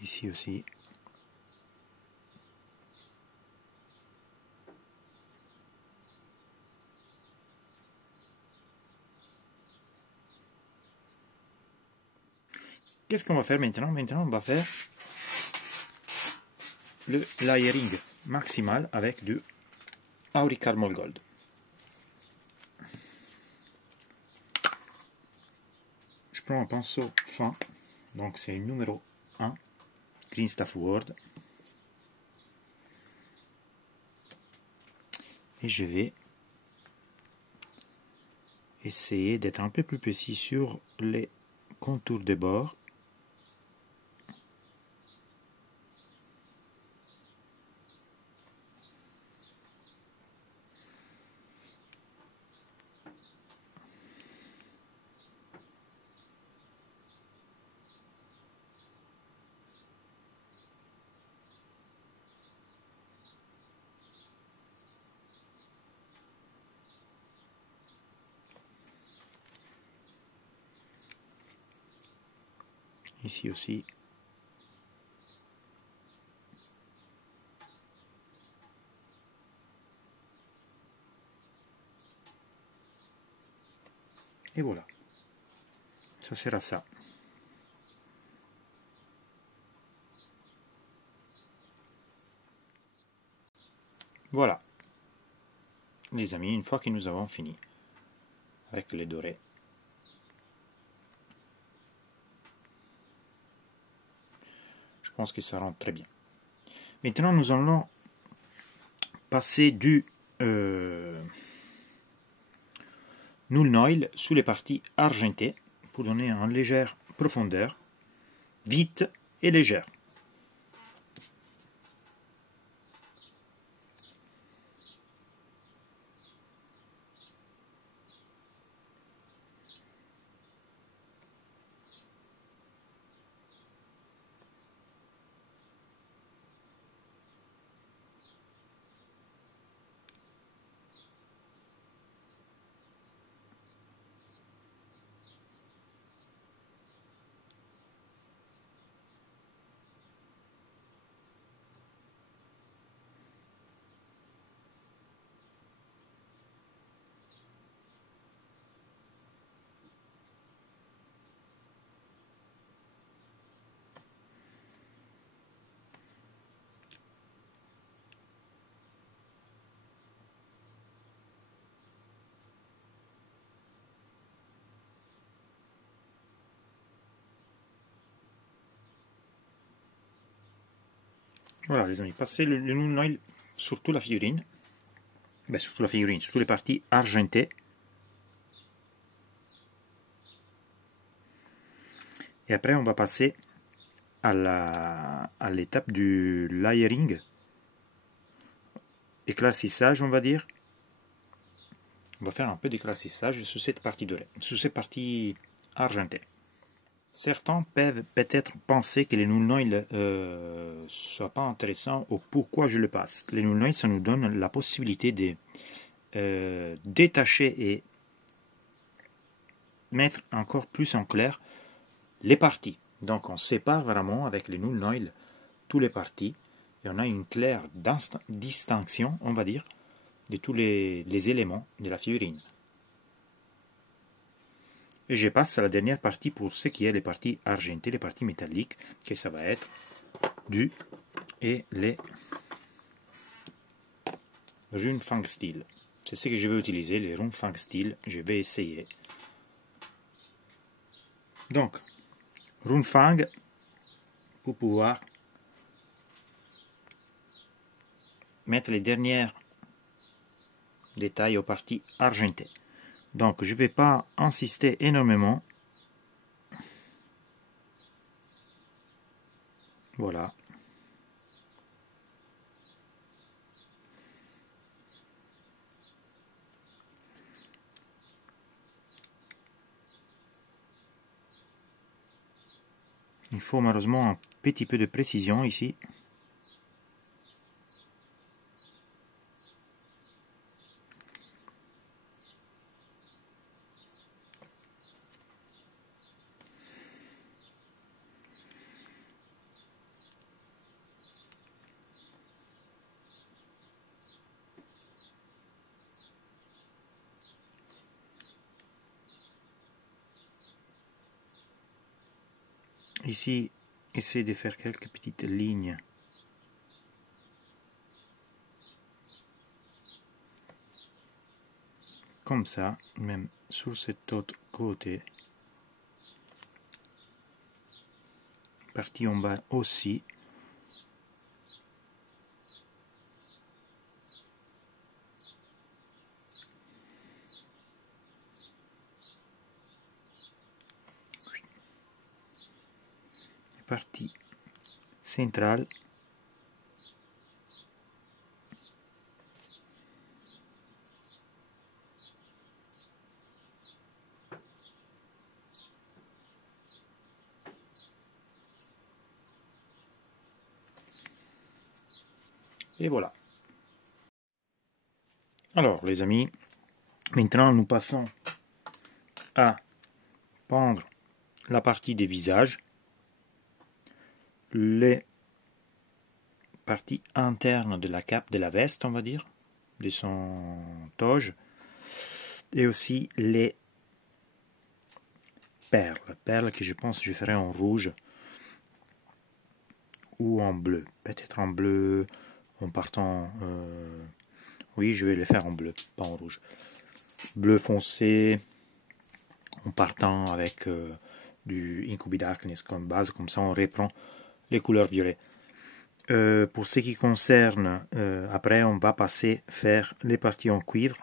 Ici aussi. Qu'est-ce qu'on va faire maintenant? Maintenant, on va faire le layering maximal avec du Auricarmol Gold. Je prends un pinceau fin, donc c'est numéro 1, Green Stuff World, et je vais essayer d'être un peu plus précis sur les contours des bords. Ici aussi. Et voilà. Ça sera ça. Voilà. Les amis, une fois que nous avons fini avec les dorés, je pense que ça rend très bien. Maintenant, nous allons passer du Null Oil sous les parties argentées pour donner une légère profondeur, vite et légère. Voilà les amis, passez le Null Oil sur toute la figurine, sur les parties argentées. Et après on va passer à l'étape du layering, éclaircissage on va dire. On va faire un peu d'éclaircissage sur cette partie dorée, sur cette partie argentée. Certains peuvent peut-être penser que les Null Oil ne soient pas intéressants ou pourquoi je le passe. Les Null Oil, ça nous donne la possibilité de détacher et mettre encore plus en clair les parties. Donc on sépare vraiment avec les Null Oil tous les parties et on a une claire distinction, on va dire, de tous les éléments de la figurine. Et je passe à la dernière partie pour ce qui est les parties argentées, les parties métalliques, que ça va être du et les Runefang Steel. C'est ce que je vais utiliser, les Runefang Steel. Je vais essayer. Donc, Runefang, pour pouvoir mettre les derniers détails aux parties argentées. Donc, je ne vais pas insister énormément. Voilà. Il faut malheureusement un petit peu de précision ici. Ici, essayez de faire quelques petites lignes comme ça, même sur cet autre côté. Partie en bas aussi. Partie centrale. Et voilà. Alors les amis, maintenant nous passons à pendre la partie des visages, les parties internes de la cape de la veste, on va dire, de son toge, et aussi les perles que je pense que je ferai en rouge ou en bleu, peut-être en bleu en partant, oui je vais les faire en bleu, pas en rouge, bleu foncé en partant avec du Incubi Darkness comme base, comme ça on reprend les couleurs violettes. Pour ce qui concerne, après on va passer faire les parties en cuir,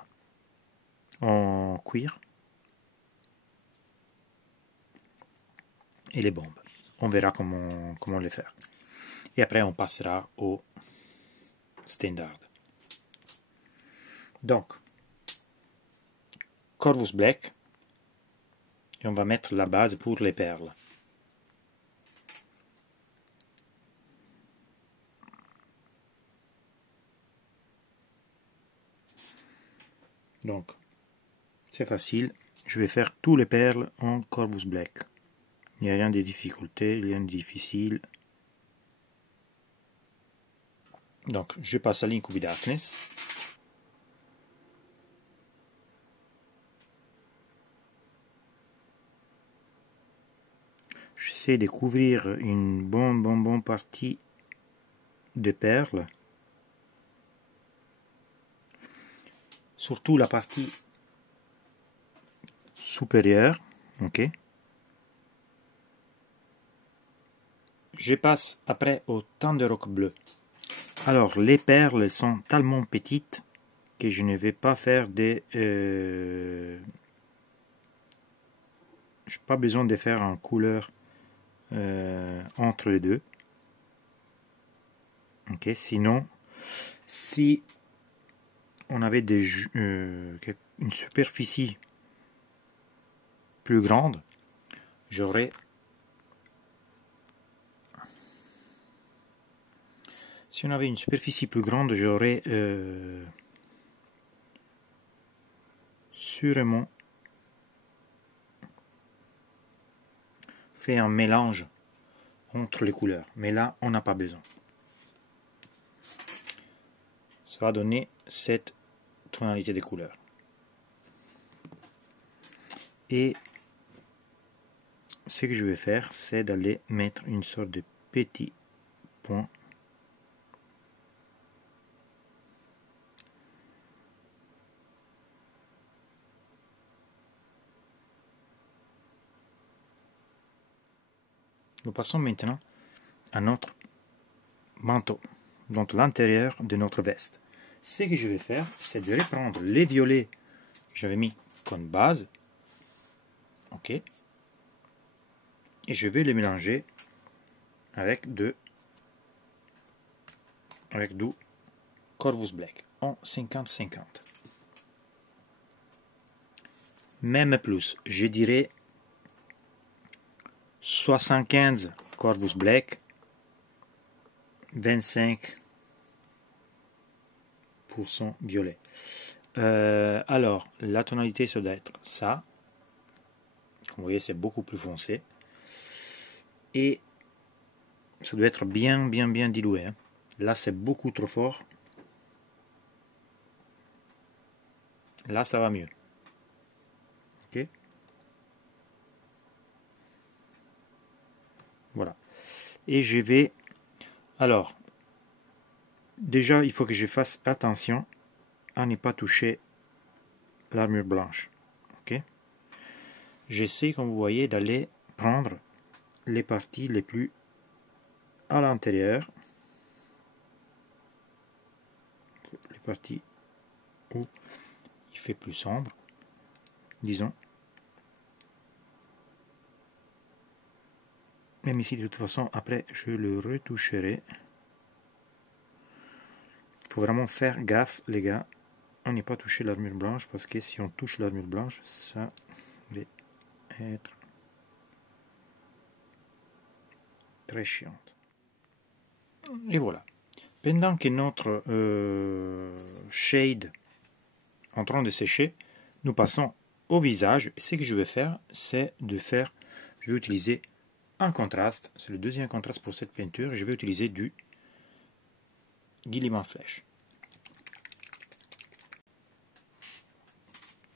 et les bombes. On verra comment les faire. Et après on passera au standard. Donc, Corvus Black, et on va mettre la base pour les perles. Donc, c'est facile. Je vais faire tous les perles en Corvus Black. Il n'y a rien de difficulté, rien de difficile. Donc, je passe à l'Incubi Darkness. J'essaie de couvrir une bonne partie de perles. Surtout la partie supérieure. Ok. Je passe après au Thunderhawk bleu. Alors, les perles sont tellement petites que je ne vais pas faire des... je n'ai pas besoin de faire en couleur entre les deux. Ok, sinon, si on avait une superficie plus grande, j'aurais... Si on avait une superficie plus grande, j'aurais sûrement fait un mélange entre les couleurs. Mais là, on n'a pas besoin. Ça va donner cette tonalité de couleurs. Et ce que je vais faire, c'est d'aller mettre une sorte de petit point . Nous passons maintenant à notre manteau, donc l'intérieur de notre veste. Ce que je vais faire, c'est de reprendre les violets que j'avais mis comme base, ok, et je vais les mélanger avec du Corvus Black en 50-50. Même plus, je dirais 75 Corvus Black, 25% violet. Alors, la tonalité, ça doit être ça. Comme vous voyez, c'est beaucoup plus foncé. Et ça doit être bien dilué. Hein. Là, c'est beaucoup trop fort. Là, ça va mieux. Ok. Voilà. Et je vais... Alors, déjà, il faut que je fasse attention à ne pas toucher l'armure blanche. Ok. J'essaie, comme vous voyez, d'aller prendre les parties les plus à l'intérieur, les parties où il fait plus sombre, disons. Même ici, de toute façon, après, je le retoucherai. Il faut vraiment faire gaffe, les gars. On n'est pas touché l'armure blanche, parce que si on touche l'armure blanche, ça va être très chiante. Et voilà. Pendant que notre shade est en train de sécher, nous passons au visage. Ce que je vais faire, c'est je vais utiliser un contraste. C'est le deuxième contraste pour cette peinture. Je vais utiliser du Guilliman Flèche.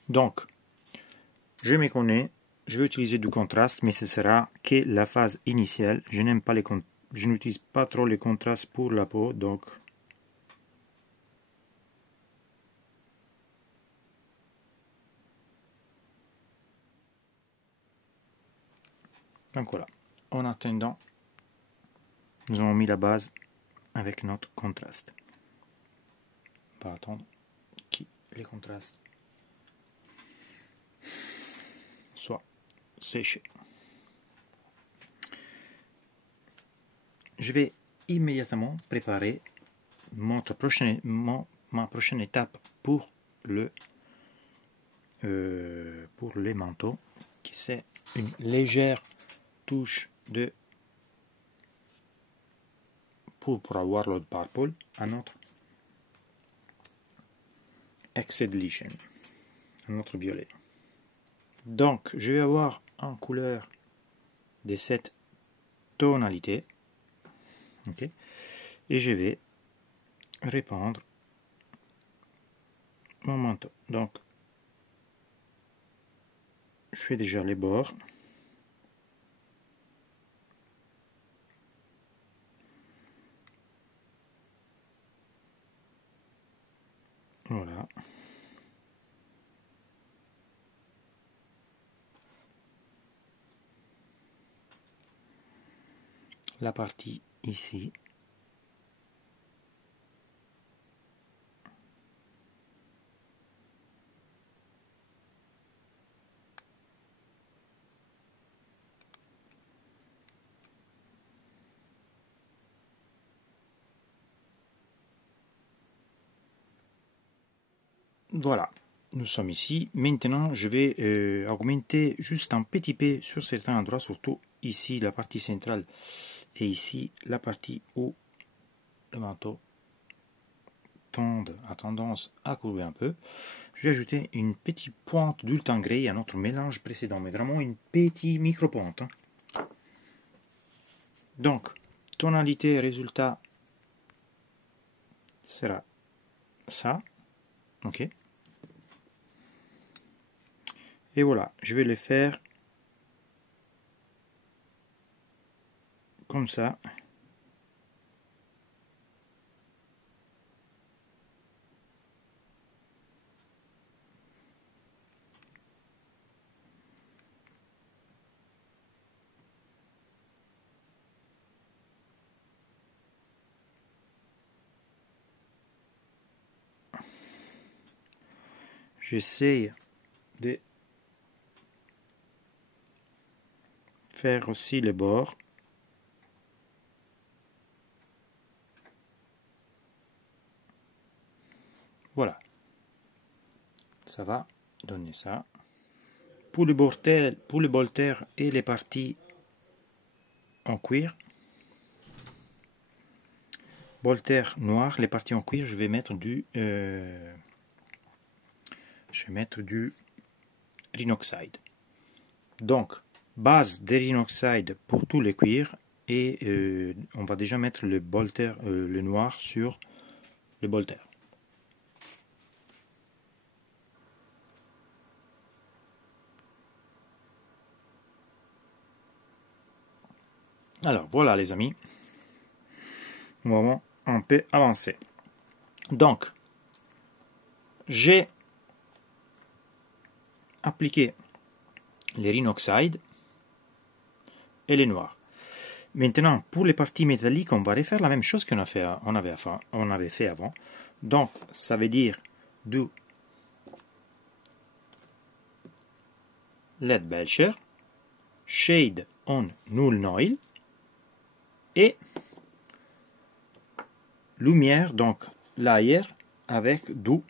Donc, je me connais. Je vais utiliser du contraste, mais ce sera que la phase initiale. Je n'aime pas je n'utilise pas trop les contrastes pour la peau, donc voilà. En attendant, nous avons mis la base avec notre contraste. On va attendre que les contrastes soient séchés. Je vais immédiatement préparer ma prochaine étape pour les manteaux, qui c'est une légère touche de pour avoir le purple à notre Exedlition, à notre violet. Donc je vais avoir en couleur de cette tonalité. Okay. Et je vais répandre mon manteau. Donc, je fais déjà les bords. Voilà. La partie ici. Voilà, nous sommes ici. Maintenant, je vais augmenter juste un petit peu sur certains endroits, surtout ici la partie centrale et ici la partie où le manteau a tendance à courber un peu. Je vais ajouter une petite pointe d'Ultan Grey à notre mélange précédent, mais vraiment une petite micro-pointe. Donc, tonalité résultat sera ça. Ok. Et voilà, je vais le faire comme ça. J'essaye de faire aussi les bords. Voilà. Ça va donner ça. Pour le bolter et les parties en cuir, bolter noir, les parties en cuir, je vais mettre du Rhinoxide. Donc, base de Rhinoxide pour tous les cuirs, et on va déjà mettre le bolter, le noir sur le bolter. Alors voilà les amis, on peut avancer. Donc, j'ai appliquer les Rhinoxide et les noirs. Maintenant, pour les parties métalliques, on va refaire la même chose qu'on avait fait avant. Donc, ça veut dire du LED Belcher, Shade on Null Noil et lumière, donc layer avec du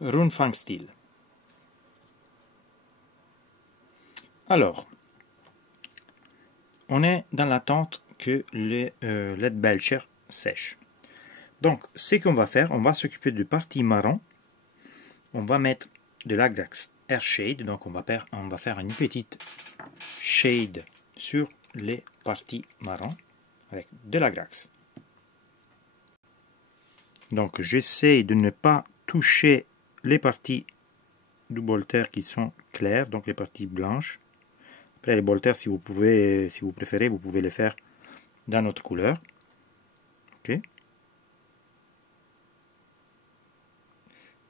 Runefang Steel. Alors, on est dans l'attente que le LED Belcher sèche. Donc, ce qu'on va faire, on va s'occuper de partie marron. On va mettre de l'Agrax Air Shade. Donc, on va faire une petite shade sur les parties marron avec de l'Agrax. Donc, j'essaie de ne pas toucher les parties du bolter qui sont claires, donc les parties blanches. Après, les bolters, si vous préférez, vous pouvez les faire dans notre couleur. Ok.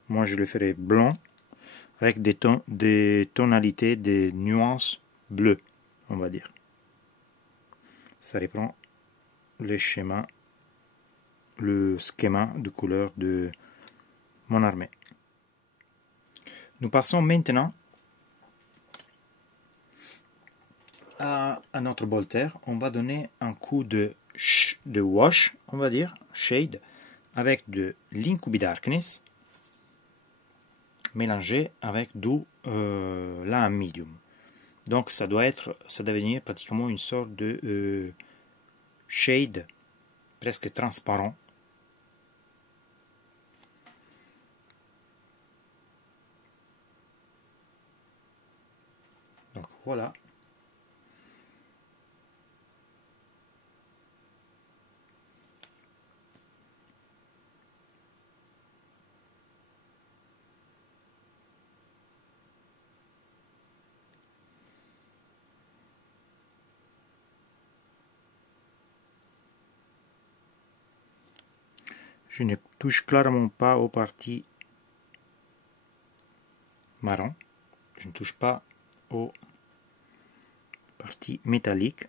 Moi, je le ferai blanc avec des tonalités, des nuances bleues, on va dire. Ça reprend le schéma de couleur de mon armée. Nous passons maintenant à notre bolter. On va donner un coup de wash, on va dire, shade, avec de l'Incubi Darkness mélangé avec du lame medium. Donc ça doit devenir pratiquement une sorte de shade presque transparent. Donc voilà. Je ne touche clairement pas aux parties marron. Je ne touche pas aux parties métalliques.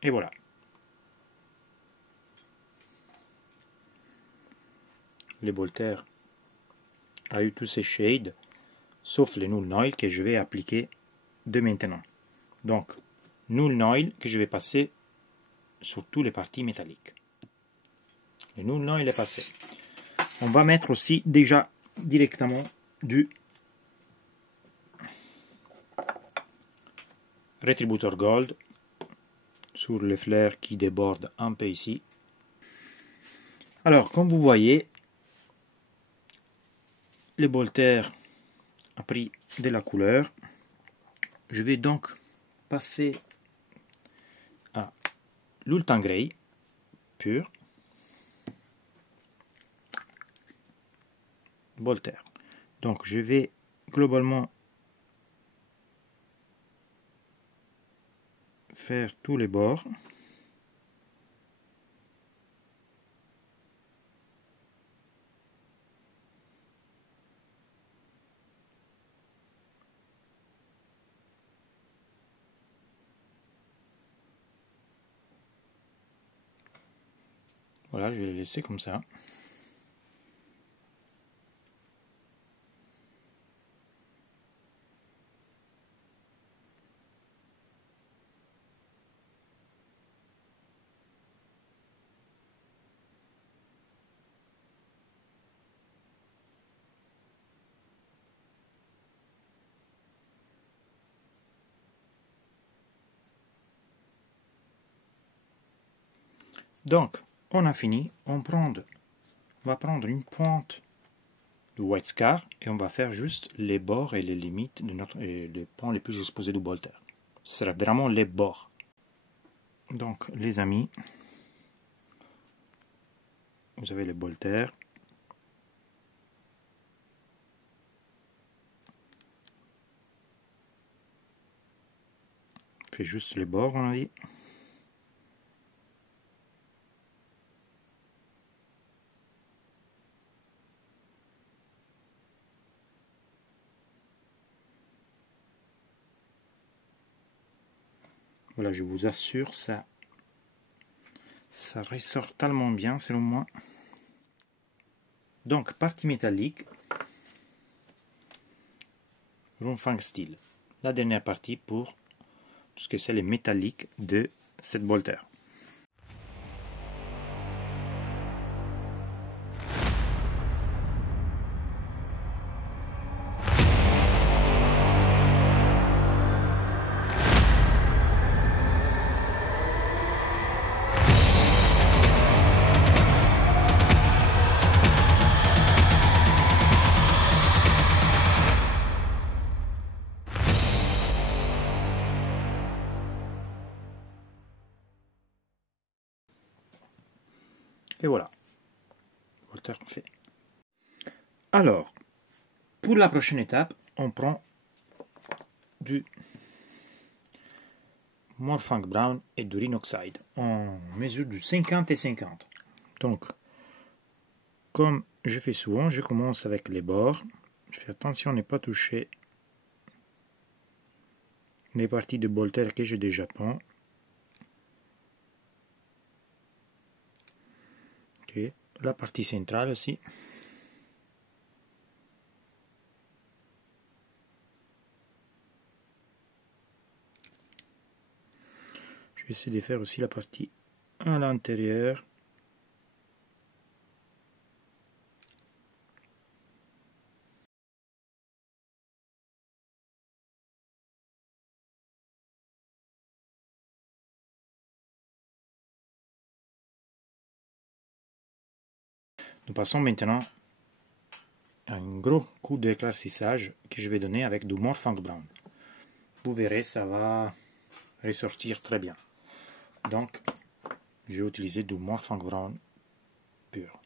Et voilà. Le bolter a eu tous ces shades, sauf les Null Noil que je vais appliquer de maintenant. Donc, Null Noil que je vais passer sur toutes les parties métalliques. Le Null Noil est passé. On va mettre aussi déjà directement du Retributor Gold sur les flares qui débordent un peu ici. Alors, comme vous voyez, le bolter a pris de la couleur. Je vais donc passer à l'Ultan Grey pur. Bolter. Donc je vais globalement faire tous les bords. Voilà, je vais les laisser comme ça. Donc, on a fini. On va prendre une pointe de White Scar et on va faire juste les bords et les limites de les points les plus exposés du bolter. Ce sera vraiment les bords. Donc, les amis, vous avez les bolters. Fait juste les bords, on a dit. Voilà, je vous assure, ça ressort tellement bien selon moi. Donc, partie métallique, Rundfang Steel. La dernière partie pour tout ce que c'est les métalliques de cette Bolter. Et voilà, Bolter fait. Alors, pour la prochaine étape, on prend du Morfang Brown et du Rhinoxide en mesure de 50 et 50. Donc, comme je fais souvent, je commence avec les bords. Je fais attention à ne pas toucher les parties de Bolter que j'ai déjà peint. Okay. La partie centrale aussi. Je vais essayer de faire aussi la partie à l'intérieur. Nous passons maintenant à un gros coup d'éclaircissage que je vais donner avec du Morfang Brown. Vous verrez, ça va ressortir très bien. Donc, je vais utiliser du Morfang Brown pur.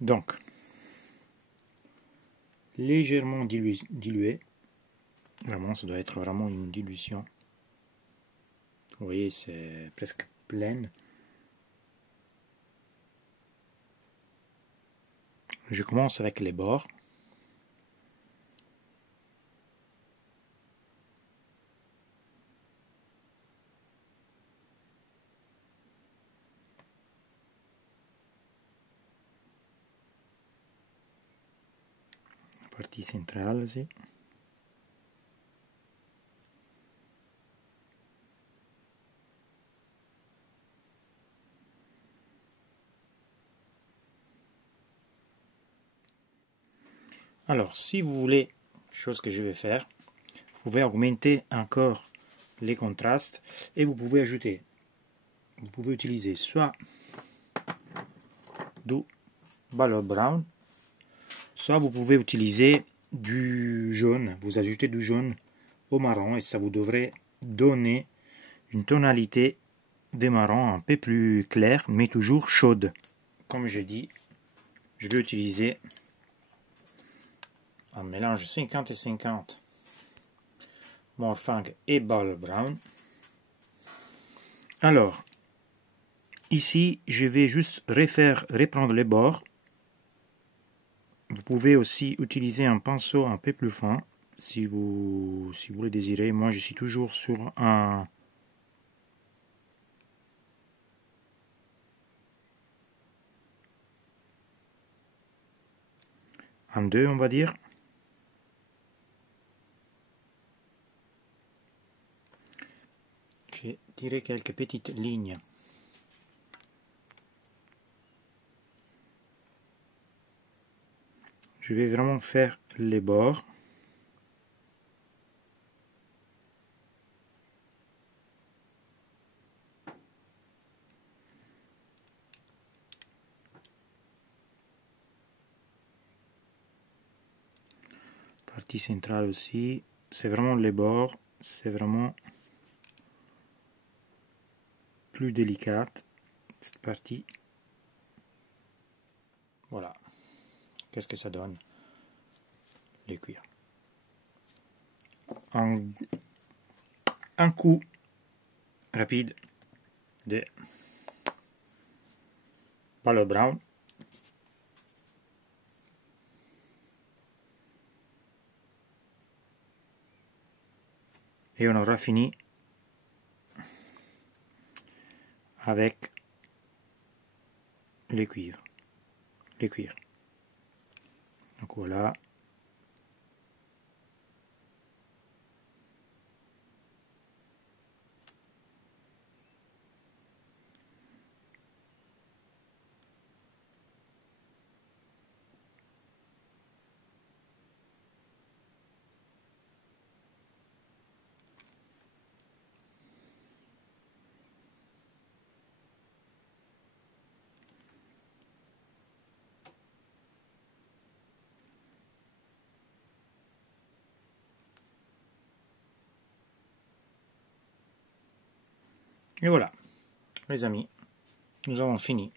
Donc, légèrement dilué. Vraiment, ça doit être vraiment une dilution. Vous voyez, c'est presque pleine. Je commence avec les bords. La partie centrale aussi. Alors, si vous voulez, chose que je vais faire, vous pouvez augmenter encore les contrastes et vous pouvez ajouter, vous pouvez utiliser soit du Ballot Brown, soit vous pouvez utiliser du jaune, vous ajoutez du jaune au marron et ça vous devrait donner une tonalité de marron un peu plus claire mais toujours chaude. Comme je dis, je vais utiliser un mélange 50 et 50 Morfang et Ballot Brown. Alors, ici, je vais juste reprendre les bords. Vous pouvez aussi utiliser un pinceau un peu plus fin si vous le désirez. Moi, je suis toujours sur un en 2, on va dire. J'ai tiré quelques petites lignes. Je vais vraiment faire les bords. Partie centrale aussi. C'est vraiment les bords. C'est vraiment plus délicate cette partie. Voilà. Qu'est-ce que ça donne? Le cuir. Un coup rapide de Ballot Brown. Et on aura fini avec les cuivres, les cuirs. Donc voilà. Et voilà, les amis, nous avons fini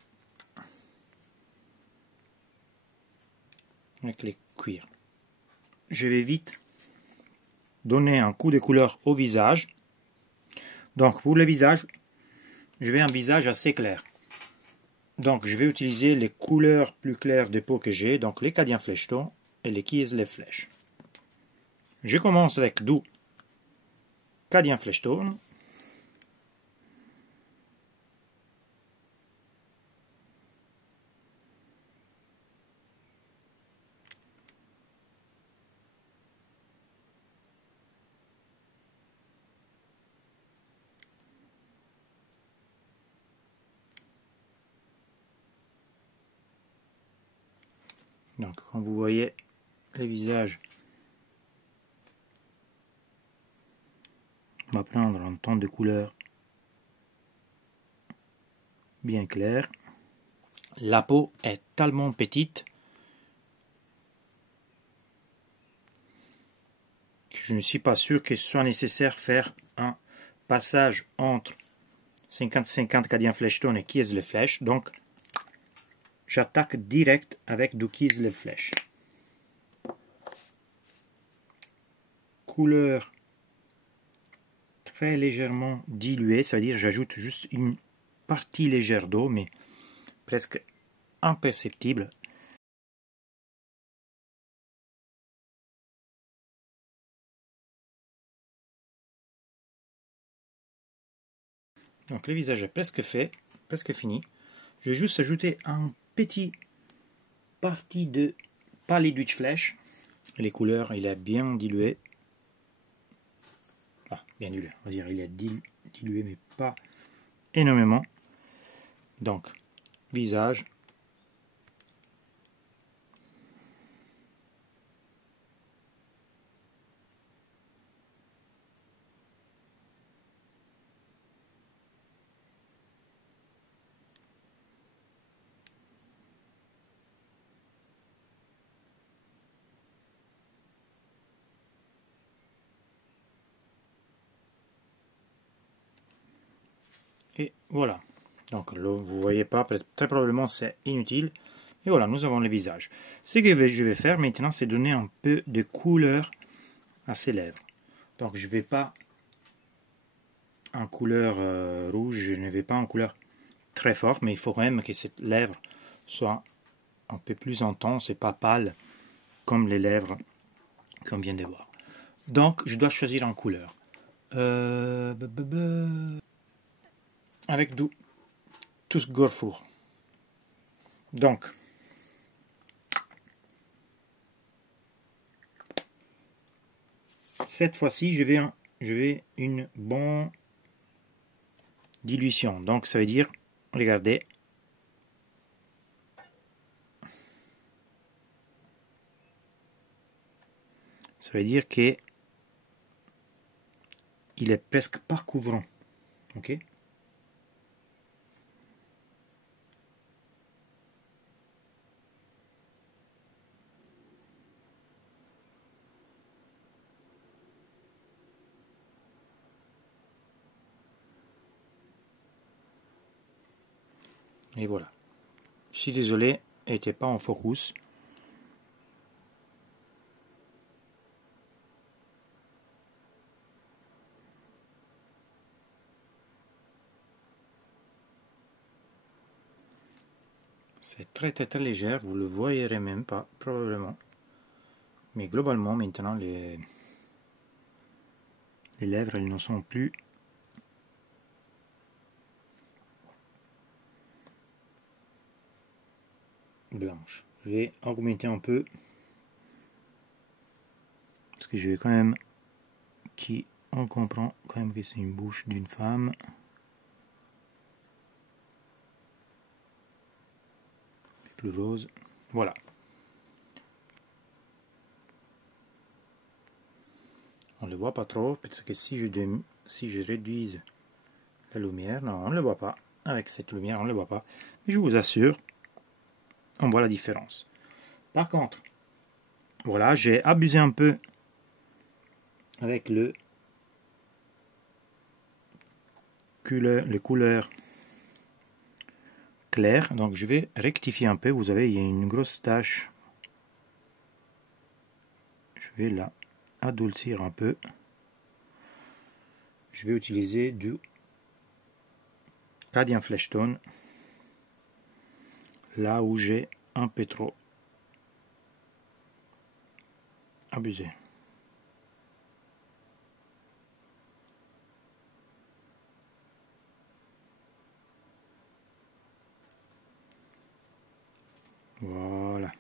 avec les cuirs. Je vais vite donner un coup de couleur au visage. Donc pour le visage, je vais un visage assez clair. Donc je vais utiliser les couleurs plus claires de peau que j'ai, donc les Cadian Flesh Tone et les Kiesle Flesh. Je commence avec du Cadian Flesh Tone. Donc, comme vous voyez, le visage va prendre un ton de couleur bien clair. La peau est tellement petite que je ne suis pas sûr que ce soit nécessaire de faire un passage entre 50-50 Cadian Flesh Tone et Kiesle Flesh. Donc, j'attaque direct avec du Kiesle Flesh. Couleur très légèrement diluée, c'est-à-dire j'ajoute juste une partie légère d'eau, mais presque imperceptible. Donc le visage est presque fait, presque fini. Je vais juste ajouter un petit partie de Pale Witch Flesh. Les couleurs, il est bien dilué. Ah, bien dilué, on va dire il est dilué, mais pas énormément. Donc, visage. Et voilà. Donc là, vous voyez pas, très probablement c'est inutile. Et voilà, nous avons le visage. Ce que je vais faire maintenant, c'est donner un peu de couleur à ses lèvres. Donc je ne vais pas en couleur rouge, je ne vais pas en couleur très forte, mais il faut quand même que cette lèvre soit un peu plus intense et pas pâle comme les lèvres qu'on vient de voir. Donc je dois choisir en couleur. Avec du Tusk Gorfour. Donc, cette fois-ci, je vais une bonne dilution. Donc, ça veut dire, regardez, ça veut dire que il est presque pas couvrant. Ok? Et voilà. Je suis désolé, elle n'était pas en focus. C'est très léger, vous le voyerez même pas, probablement. Mais globalement, maintenant, Les lèvres, elles ne sont plus blanches. Je vais augmenter un peu parce que je vais quand même on comprend quand même que c'est une bouche d'une femme. Plus rose. Voilà. On ne le voit pas trop, peut-être que si je réduise la lumière, non, on ne le voit pas. Avec cette lumière, on ne le voit pas. Mais je vous assure, on voit la différence. Par contre, voilà, j'ai abusé un peu avec les couleurs claires. Donc je vais rectifier un peu. Vous avez, il y a une grosse tache. Je vais la adoucir un peu. Je vais utiliser du Cadian Flesh Tone là où j'ai un peu trop abusé. Voilà.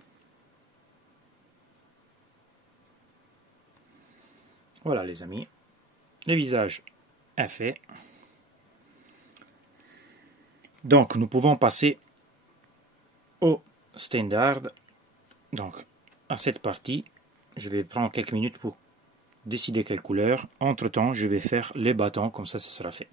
Voilà les amis. Le visage est fait. Donc nous pouvons passer au standard. Donc à cette partie, je vais prendre quelques minutes pour décider quelle couleur. Entre temps, je vais faire les bâtons, comme ça sera fait.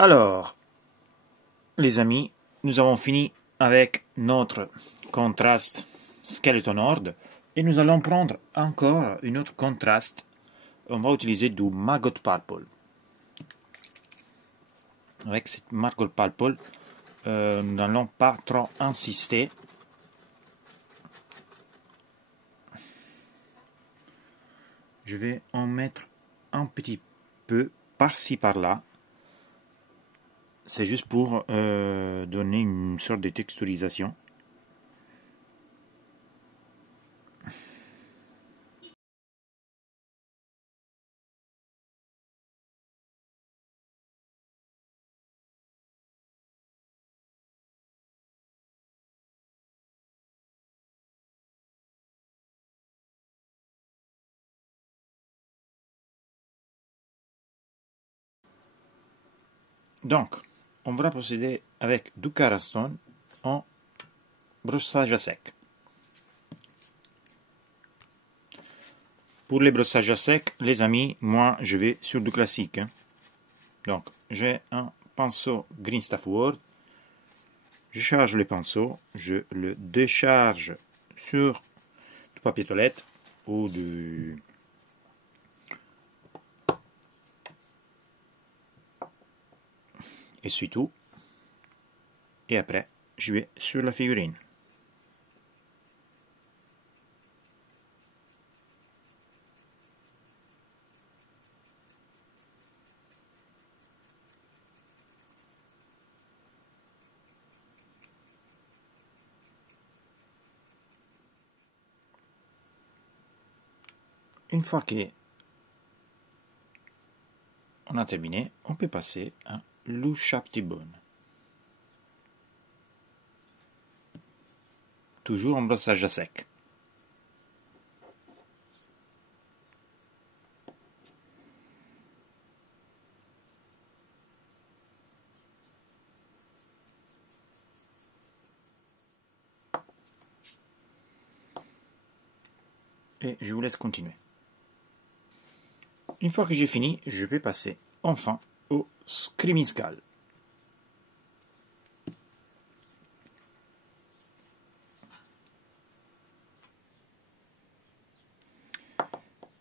Alors, les amis, nous avons fini avec notre contraste Skeleton Horde et nous allons prendre encore une autre contraste. On va utiliser du Maggot Purple. Avec cette Maggot Purple, nous n'allons pas trop insister. Je vais en mettre un petit peu par-ci par-là. C'est juste pour donner une sorte de texturisation. Donc, on va procéder avec du Carastone en brossage à sec. Pour les brossages à sec, les amis, moi je vais sur du classique. Donc, j'ai un pinceau Green Stuff Word. Je charge le pinceau, je le décharge sur du papier toilette ou du essuie-tout. Et après, je vais sur la figurine. Une fois qu'on a terminé, on peut passer à l'Ushaptibone. Toujours en brossage à sec. Et je vous laisse continuer. Une fois que j'ai fini, je vais passer enfin au Screaming Skull.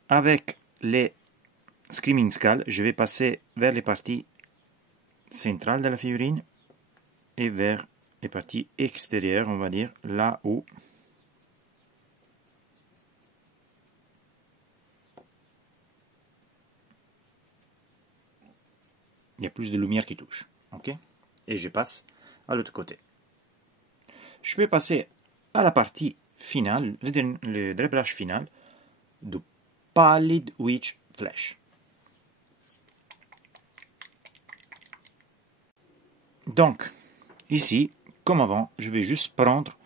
Avec les Screaming Skull, je vais passer vers les parties centrales de la figurine et vers les parties extérieures, on va dire, là où il y a plus de lumière qui touche. Ok? Et je passe à l'autre côté. je vais passer à la partie finale, le dréblage final du Pallid Wych Flash. Donc, ici, comme avant, je vais juste prendre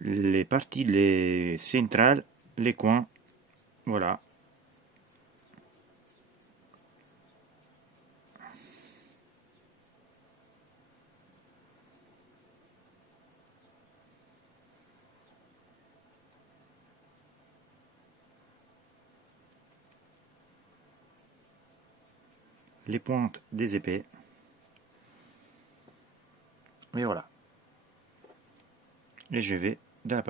les parties, les centrales, les coins, voilà. Les pointes des épées. Et voilà. Et je vais dans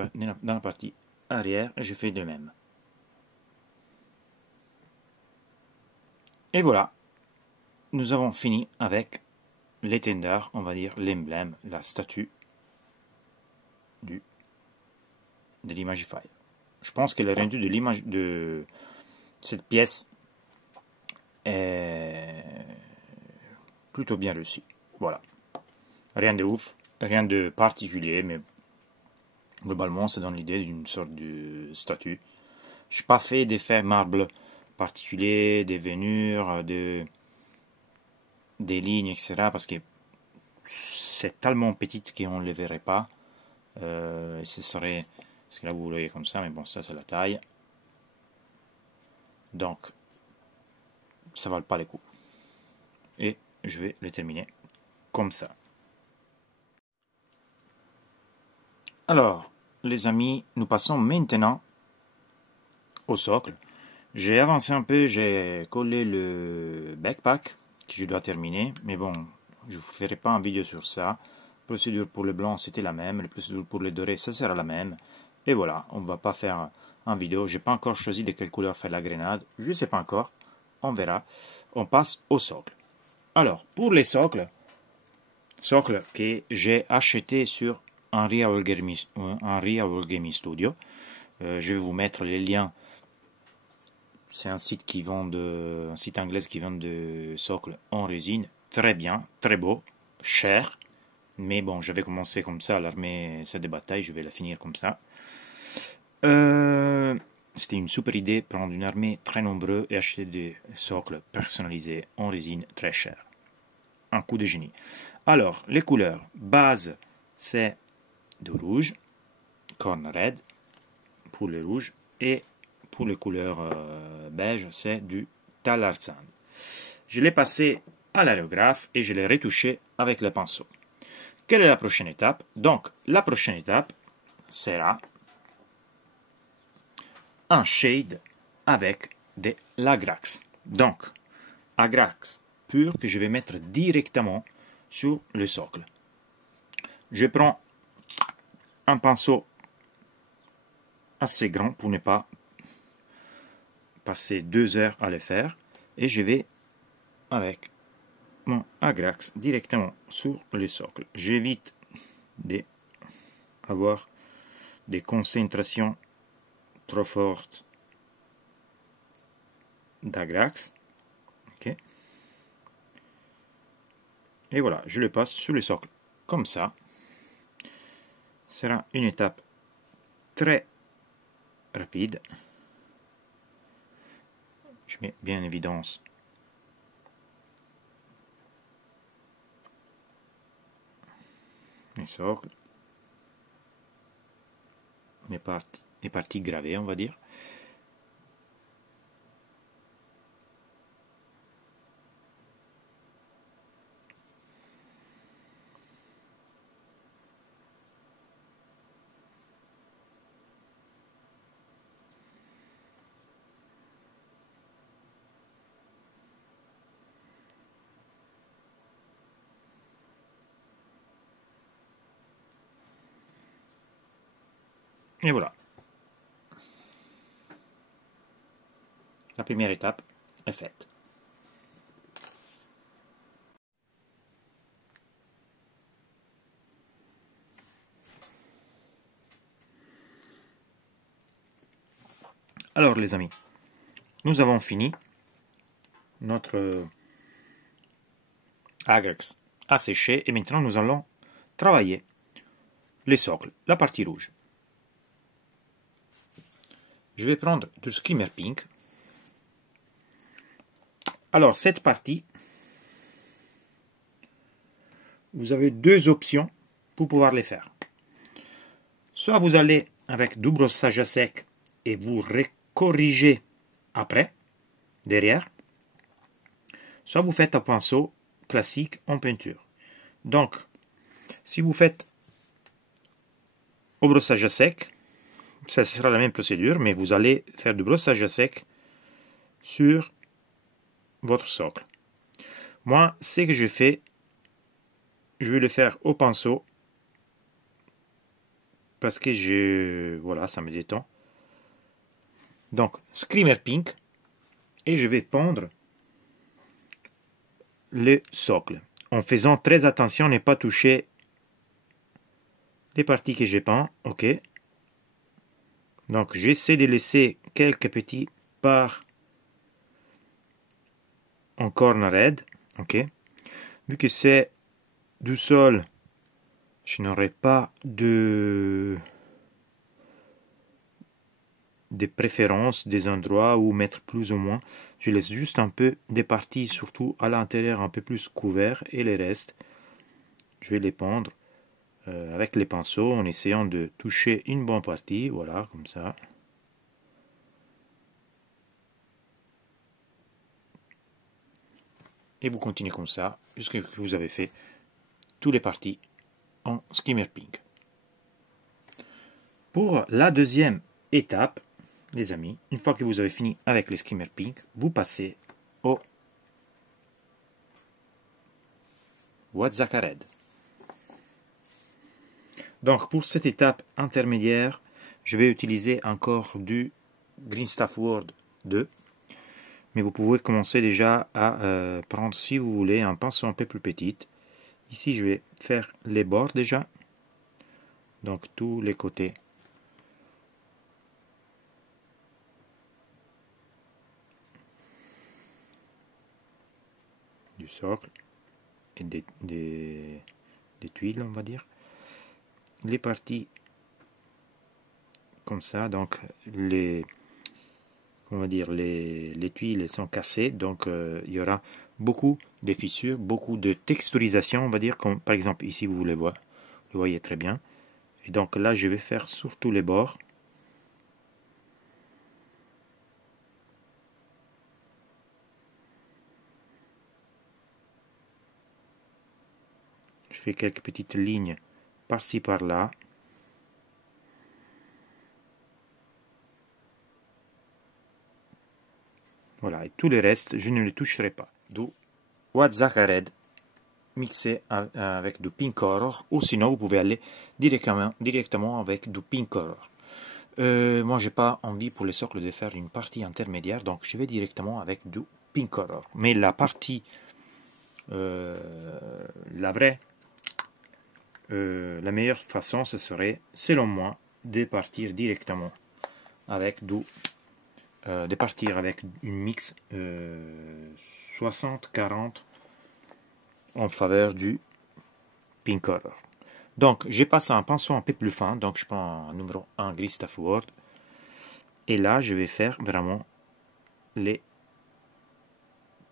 la partie arrière et je fais de même. Et voilà. Nous avons fini avec l'étendard, on va dire l'emblème, la statue de l'Imagify. Je pense que le rendu de l'image de cette pièce est plutôt bien reçu. Voilà. Rien de ouf, rien de particulier, mais globalement, ça donne l'idée d'une sorte de statue. Je n'ai pas fait d'effets marbre particuliers, des veinures, des lignes, etc. Parce que c'est tellement petite qu'on ne les verrait pas. Ce serait... Parce que là, vous le voyez comme ça, mais bon, ça, c'est la taille. Donc, ça ne vale pas le coup. Et je vais le terminer comme ça. Alors, les amis, nous passons maintenant au socle. J'ai avancé un peu, j'ai collé le backpack que je dois terminer, mais bon, je ne vous ferai pas une vidéo sur ça. La procédure pour le blanc, c'était la même, la procédure pour le doré, ça sera la même. Et voilà, on ne va pas faire une vidéo. Je n'ai pas encore choisi de quelle couleur faire la grenade, je ne sais pas encore, on verra. On passe au socle. Alors, pour les socles que j'ai acheté sur Unreal Gaming Studio, je vais vous mettre les liens. C'est un site un site anglais qui vend de socles en résine, très bien, très beau, cher, mais bon, je vais commencer comme ça, l'armée, c'est des batailles, je vais la finir comme ça. C'était une super idée, prendre une armée très nombreuse et acheter des socles personnalisés en résine très cher. Un coup de génie. Alors, les couleurs, base, c'est du rouge, corn red, pour le rouge, et pour les couleurs beige, c'est du Talarsan. Je l'ai passé à l'aérographe et je l'ai retouché avec le pinceau. Quelle est la prochaine étape? Donc, la prochaine étape sera un shade avec de l'Agrax. Donc, Agrax pur que je vais mettre directement sur le socle. Je prends un pinceau assez grand pour ne pas passer 2 heures à le faire et je vais avec mon Agrax directement sur le socle. J'évite d'avoir des concentrations trop fortes d'Agrax. Okay. Et voilà, je le passe sur le socle comme ça. Ce sera une étape très rapide. Je mets bien en évidence les socles, les parties gravées, on va dire. Et voilà. La première étape est faite. Alors les amis, nous avons fini notre Agrax a séché et maintenant nous allons travailler les socles, la partie rouge. Je vais prendre du Skimmer Pink. Alors, cette partie, vous avez deux options pour pouvoir les faire. Soit vous allez avec du brossage à sec et vous corrigez après, derrière. Soit vous faites un pinceau classique en peinture. Donc, si vous faites au brossage à sec, ça sera la même procédure, mais vous allez faire du brossage à sec sur votre socle. Moi, ce que je fais, je vais le faire au pinceau parce que voilà, ça me détend. Donc, Skimmer Pink, et je vais pendre le socle en faisant très attention à ne pas toucher les parties que j'ai peint. Ok. Donc, j'essaie de laisser quelques petits parts en corne raide. Ok. Vu que c'est du sol, je n'aurai pas de préférences, des endroits où mettre plus ou moins. Je laisse juste un peu des parties, surtout à l'intérieur, un peu plus couverts, et les restes, je vais les pendre avec les pinceaux en essayant de toucher une bonne partie, voilà, comme ça. Et vous continuez comme ça, jusqu'à ce que vous avez fait toutes les parties en Skimmer Pink. Pour la deuxième étape, les amis, une fois que vous avez fini avec les Skimmer Pink, vous passez au Wazzaka Red. Donc pour cette étape intermédiaire, je vais utiliser encore du Green Stuff World 2. Mais vous pouvez commencer déjà à prendre, si vous voulez, un pinceau un peu plus petit. Ici, je vais faire les bords déjà. Donc tous les côtés. Du socle et des tuiles, on va dire. Les parties comme ça, donc les tuiles sont cassées, donc il y aura beaucoup de fissures, beaucoup de texturisation, on va dire, comme par exemple ici vous le voyez très bien. Et donc là je vais faire surtout les bords. Je fais quelques petites lignes par-ci par-là. Voilà, et tous les restes, je ne les toucherai pas. Du Wazzaka Red mixé avec du Pink Horror, ou sinon vous pouvez aller directement avec du Pink Horror. Moi, j'ai pas envie pour les socles de faire une partie intermédiaire, donc je vais directement avec du Pink Horror. Mais la partie, la vraie, la meilleure façon, ce serait, selon moi, de partir directement avec de partir avec une mix 60-40 en faveur du Pink Horror. Donc, j'ai passé un pinceau un peu plus fin, donc je prends un numéro 1 Green Stuff World. Et là, je vais faire vraiment les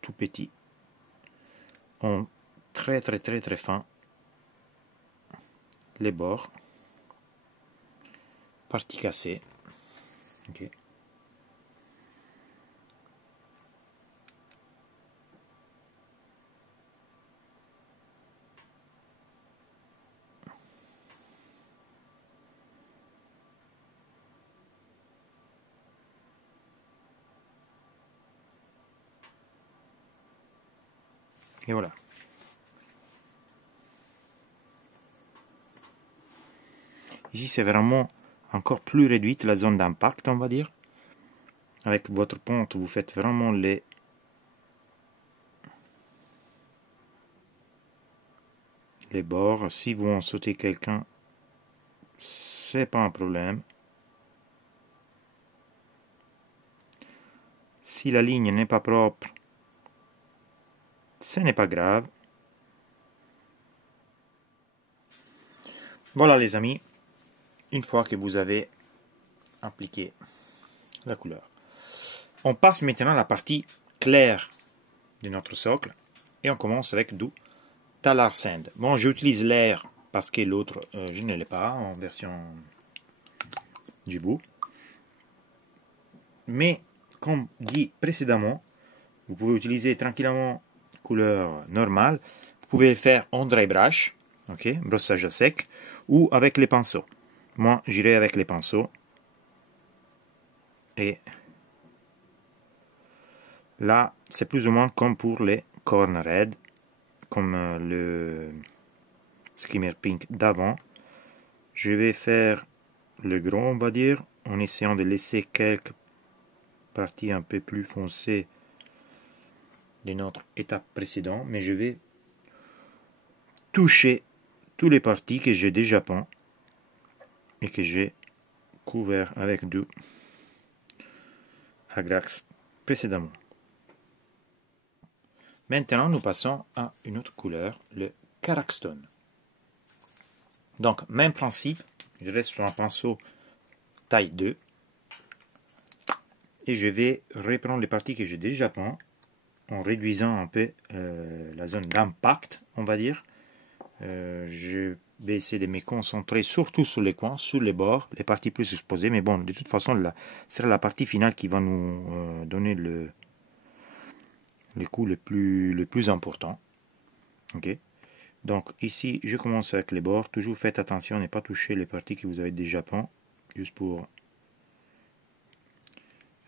tout petits en très fin. Les bords, partie cassée. Okay. Et voilà. Ici, c'est vraiment encore plus réduite la zone d'impact, on va dire. Avec votre ponte, vous faites vraiment les bords. Si vous en sautez quelqu'un, c'est pas un problème. Si la ligne n'est pas propre, ce n'est pas grave. Voilà les amis, une fois que vous avez appliqué la couleur. On passe maintenant à la partie claire de notre socle et on commence avec du Talar Sand. Bon, j'utilise l'air parce que l'autre, je ne l'ai pas en version Jibu. Mais, comme dit précédemment, vous pouvez utiliser tranquillement couleur normale. Vous pouvez le faire en dry brush, ok, brossage à sec, ou avec les pinceaux. Moi, j'irai avec les pinceaux. Et là, c'est plus ou moins comme pour les Corn Red, comme le Skimmer Pink d'avant. Je vais faire le gros, on va dire, en essayant de laisser quelques parties un peu plus foncées de notre étape précédente, mais je vais toucher toutes les parties que j'ai déjà peint et que j'ai couvert avec du Agrax précédemment. Maintenant, nous passons à une autre couleur, le Karakstone. Donc, même principe, je reste sur un pinceau taille 2 et je vais reprendre les parties que j'ai déjà peint en réduisant un peu la zone d'impact, on va dire. Je vais essayer de me concentrer surtout sur les coins, sur les bords, les parties plus exposées, mais bon, de toute façon, ce sera la partie finale qui va nous donner le coup le plus important. Ok. Donc ici, je commence avec les bords. Toujours faites attention à ne pas toucher les parties que vous avez déjà peint, juste pour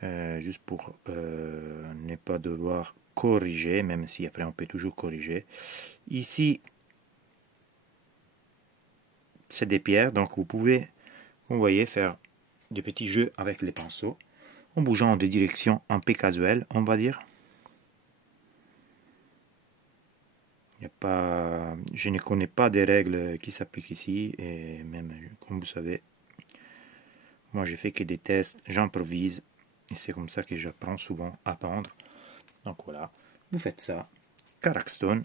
ne pas devoir corriger, même si après on peut toujours corriger. Ici, c'est des pierres, donc vous pouvez, vous voyez, faire des petits jeux avec les pinceaux, en bougeant de direction un peu casuelle, on va dire. Je ne connais pas des règles qui s'appliquent ici, et même, comme vous savez, moi je fais que des tests, j'improvise, et c'est comme ça que j'apprends souvent à peindre. Donc voilà, vous faites ça, Karakstone.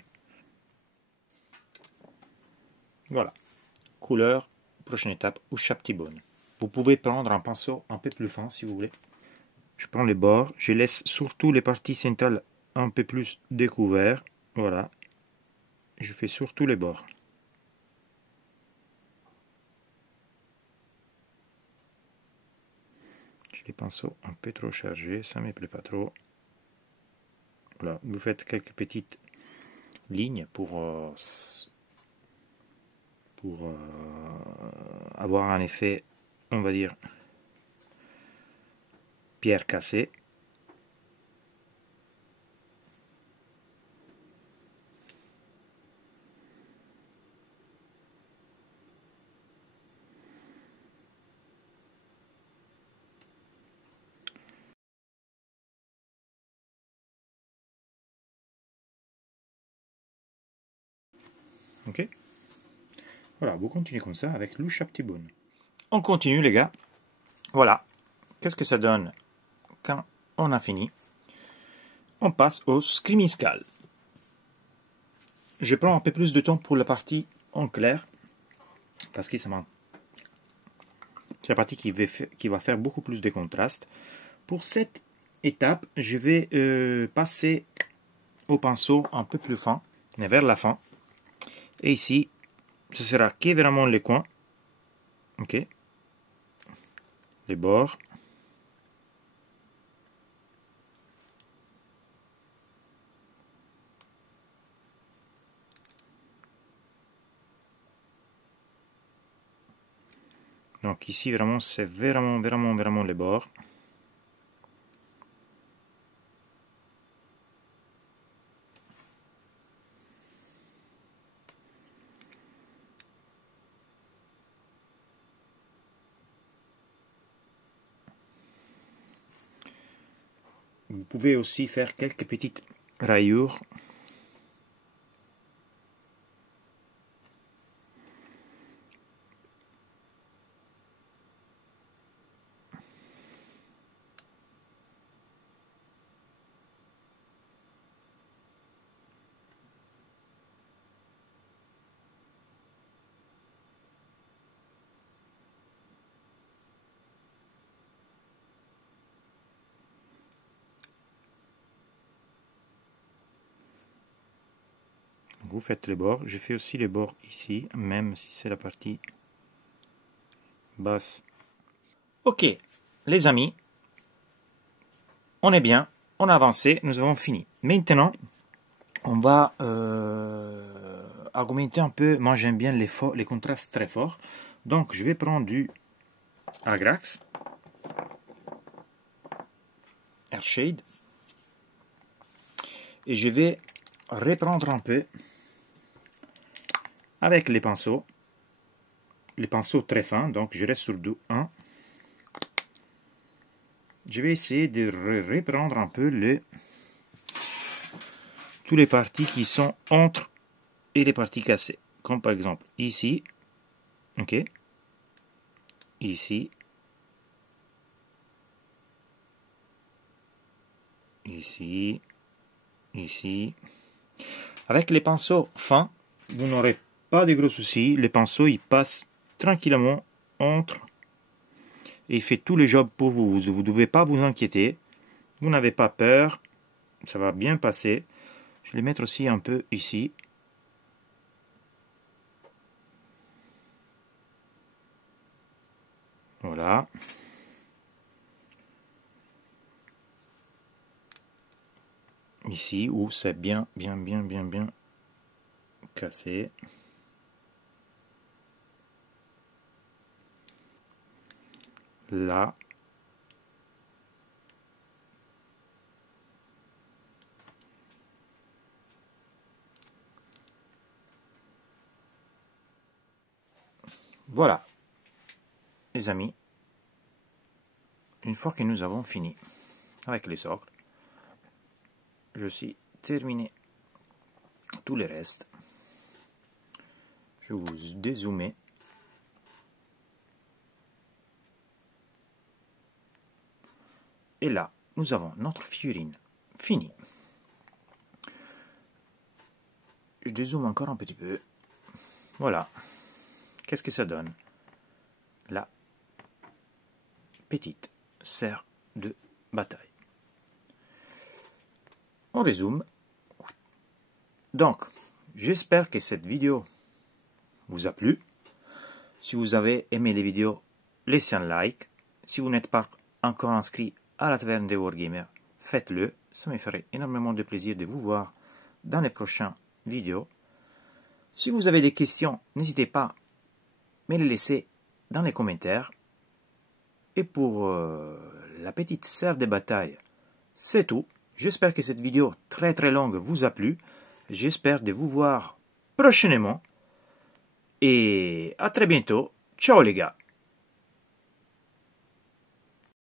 Voilà, couleur, prochaine étape, Ushabti-Bone. Vous pouvez prendre un pinceau un peu plus fin si vous voulez. Je prends les bords, je laisse surtout les parties centrales un peu plus découvertes. Voilà. Je fais surtout les bords. J'ai les pinceaux un peu trop chargés, ça ne me plaît pas trop. Voilà, vous faites quelques petites lignes pour avoir un effet, on va dire, pierre cassée. Ok. Voilà, vous continuez comme ça avec l'Ushabti-Bone. On continue les gars. Voilà. Qu'est-ce que ça donne quand on a fini? On passe au Screaming Skull. Je prends un peu plus de temps pour la partie en clair parce que c'est la partie qui va faire beaucoup plus de contraste. Pour cette étape, je vais passer au pinceau un peu plus fin, mais vers la fin. Et ici, ce sera que vraiment les coins, ok, les bords. Donc ici, vraiment, c'est vraiment les bords. Vous pouvez aussi faire quelques petites rayures. vous faites les bords. Je fais aussi les bords ici, même si c'est la partie basse. Ok, les amis, on est bien, on a avancé, nous avons fini. Maintenant, on va augmenter un peu. Moi, j'aime bien les contrastes très forts. Donc, je vais prendre du Agrax Airshade et je vais reprendre un peu avec les pinceaux très fins. Donc, je reste sur du 1. Je vais essayer de reprendre un peu toutes les parties qui sont entre et les parties cassées. Comme par exemple ici, ok, ici, ici, ici. Avec les pinceaux fins, vous n'aurez pas de gros soucis. Les pinceaux, ils passent tranquillement entre et il fait tout le job pour vous. Vous ne devez pas vous inquiéter. Vous n'avez pas peur. Ça va bien passer. Je vais les mettre aussi un peu ici. Voilà. Ici où c'est bien cassé. Là. Voilà. Les amis. Une fois que nous avons fini avec les socles, je suis terminé tout le reste. Je vais vous dézoomer. Et là, nous avons notre figurine finie. Je dézoome encore un petit peu. Voilà. Qu'est-ce que ça donne? La petite serre de bataille. On résume. Donc, j'espère que cette vidéo vous a plu. Si vous avez aimé les vidéos, laissez un like. Si vous n'êtes pas encore inscrit à la taverne des Wargamers, faites-le. Ça me ferait énormément de plaisir de vous voir dans les prochaines vidéos. Si vous avez des questions, n'hésitez pas à me les laisser dans les commentaires. Et pour la petite serre de bataille, c'est tout. J'espère que cette vidéo très longue vous a plu. J'espère de vous voir prochainement. Et à très bientôt. Ciao les gars.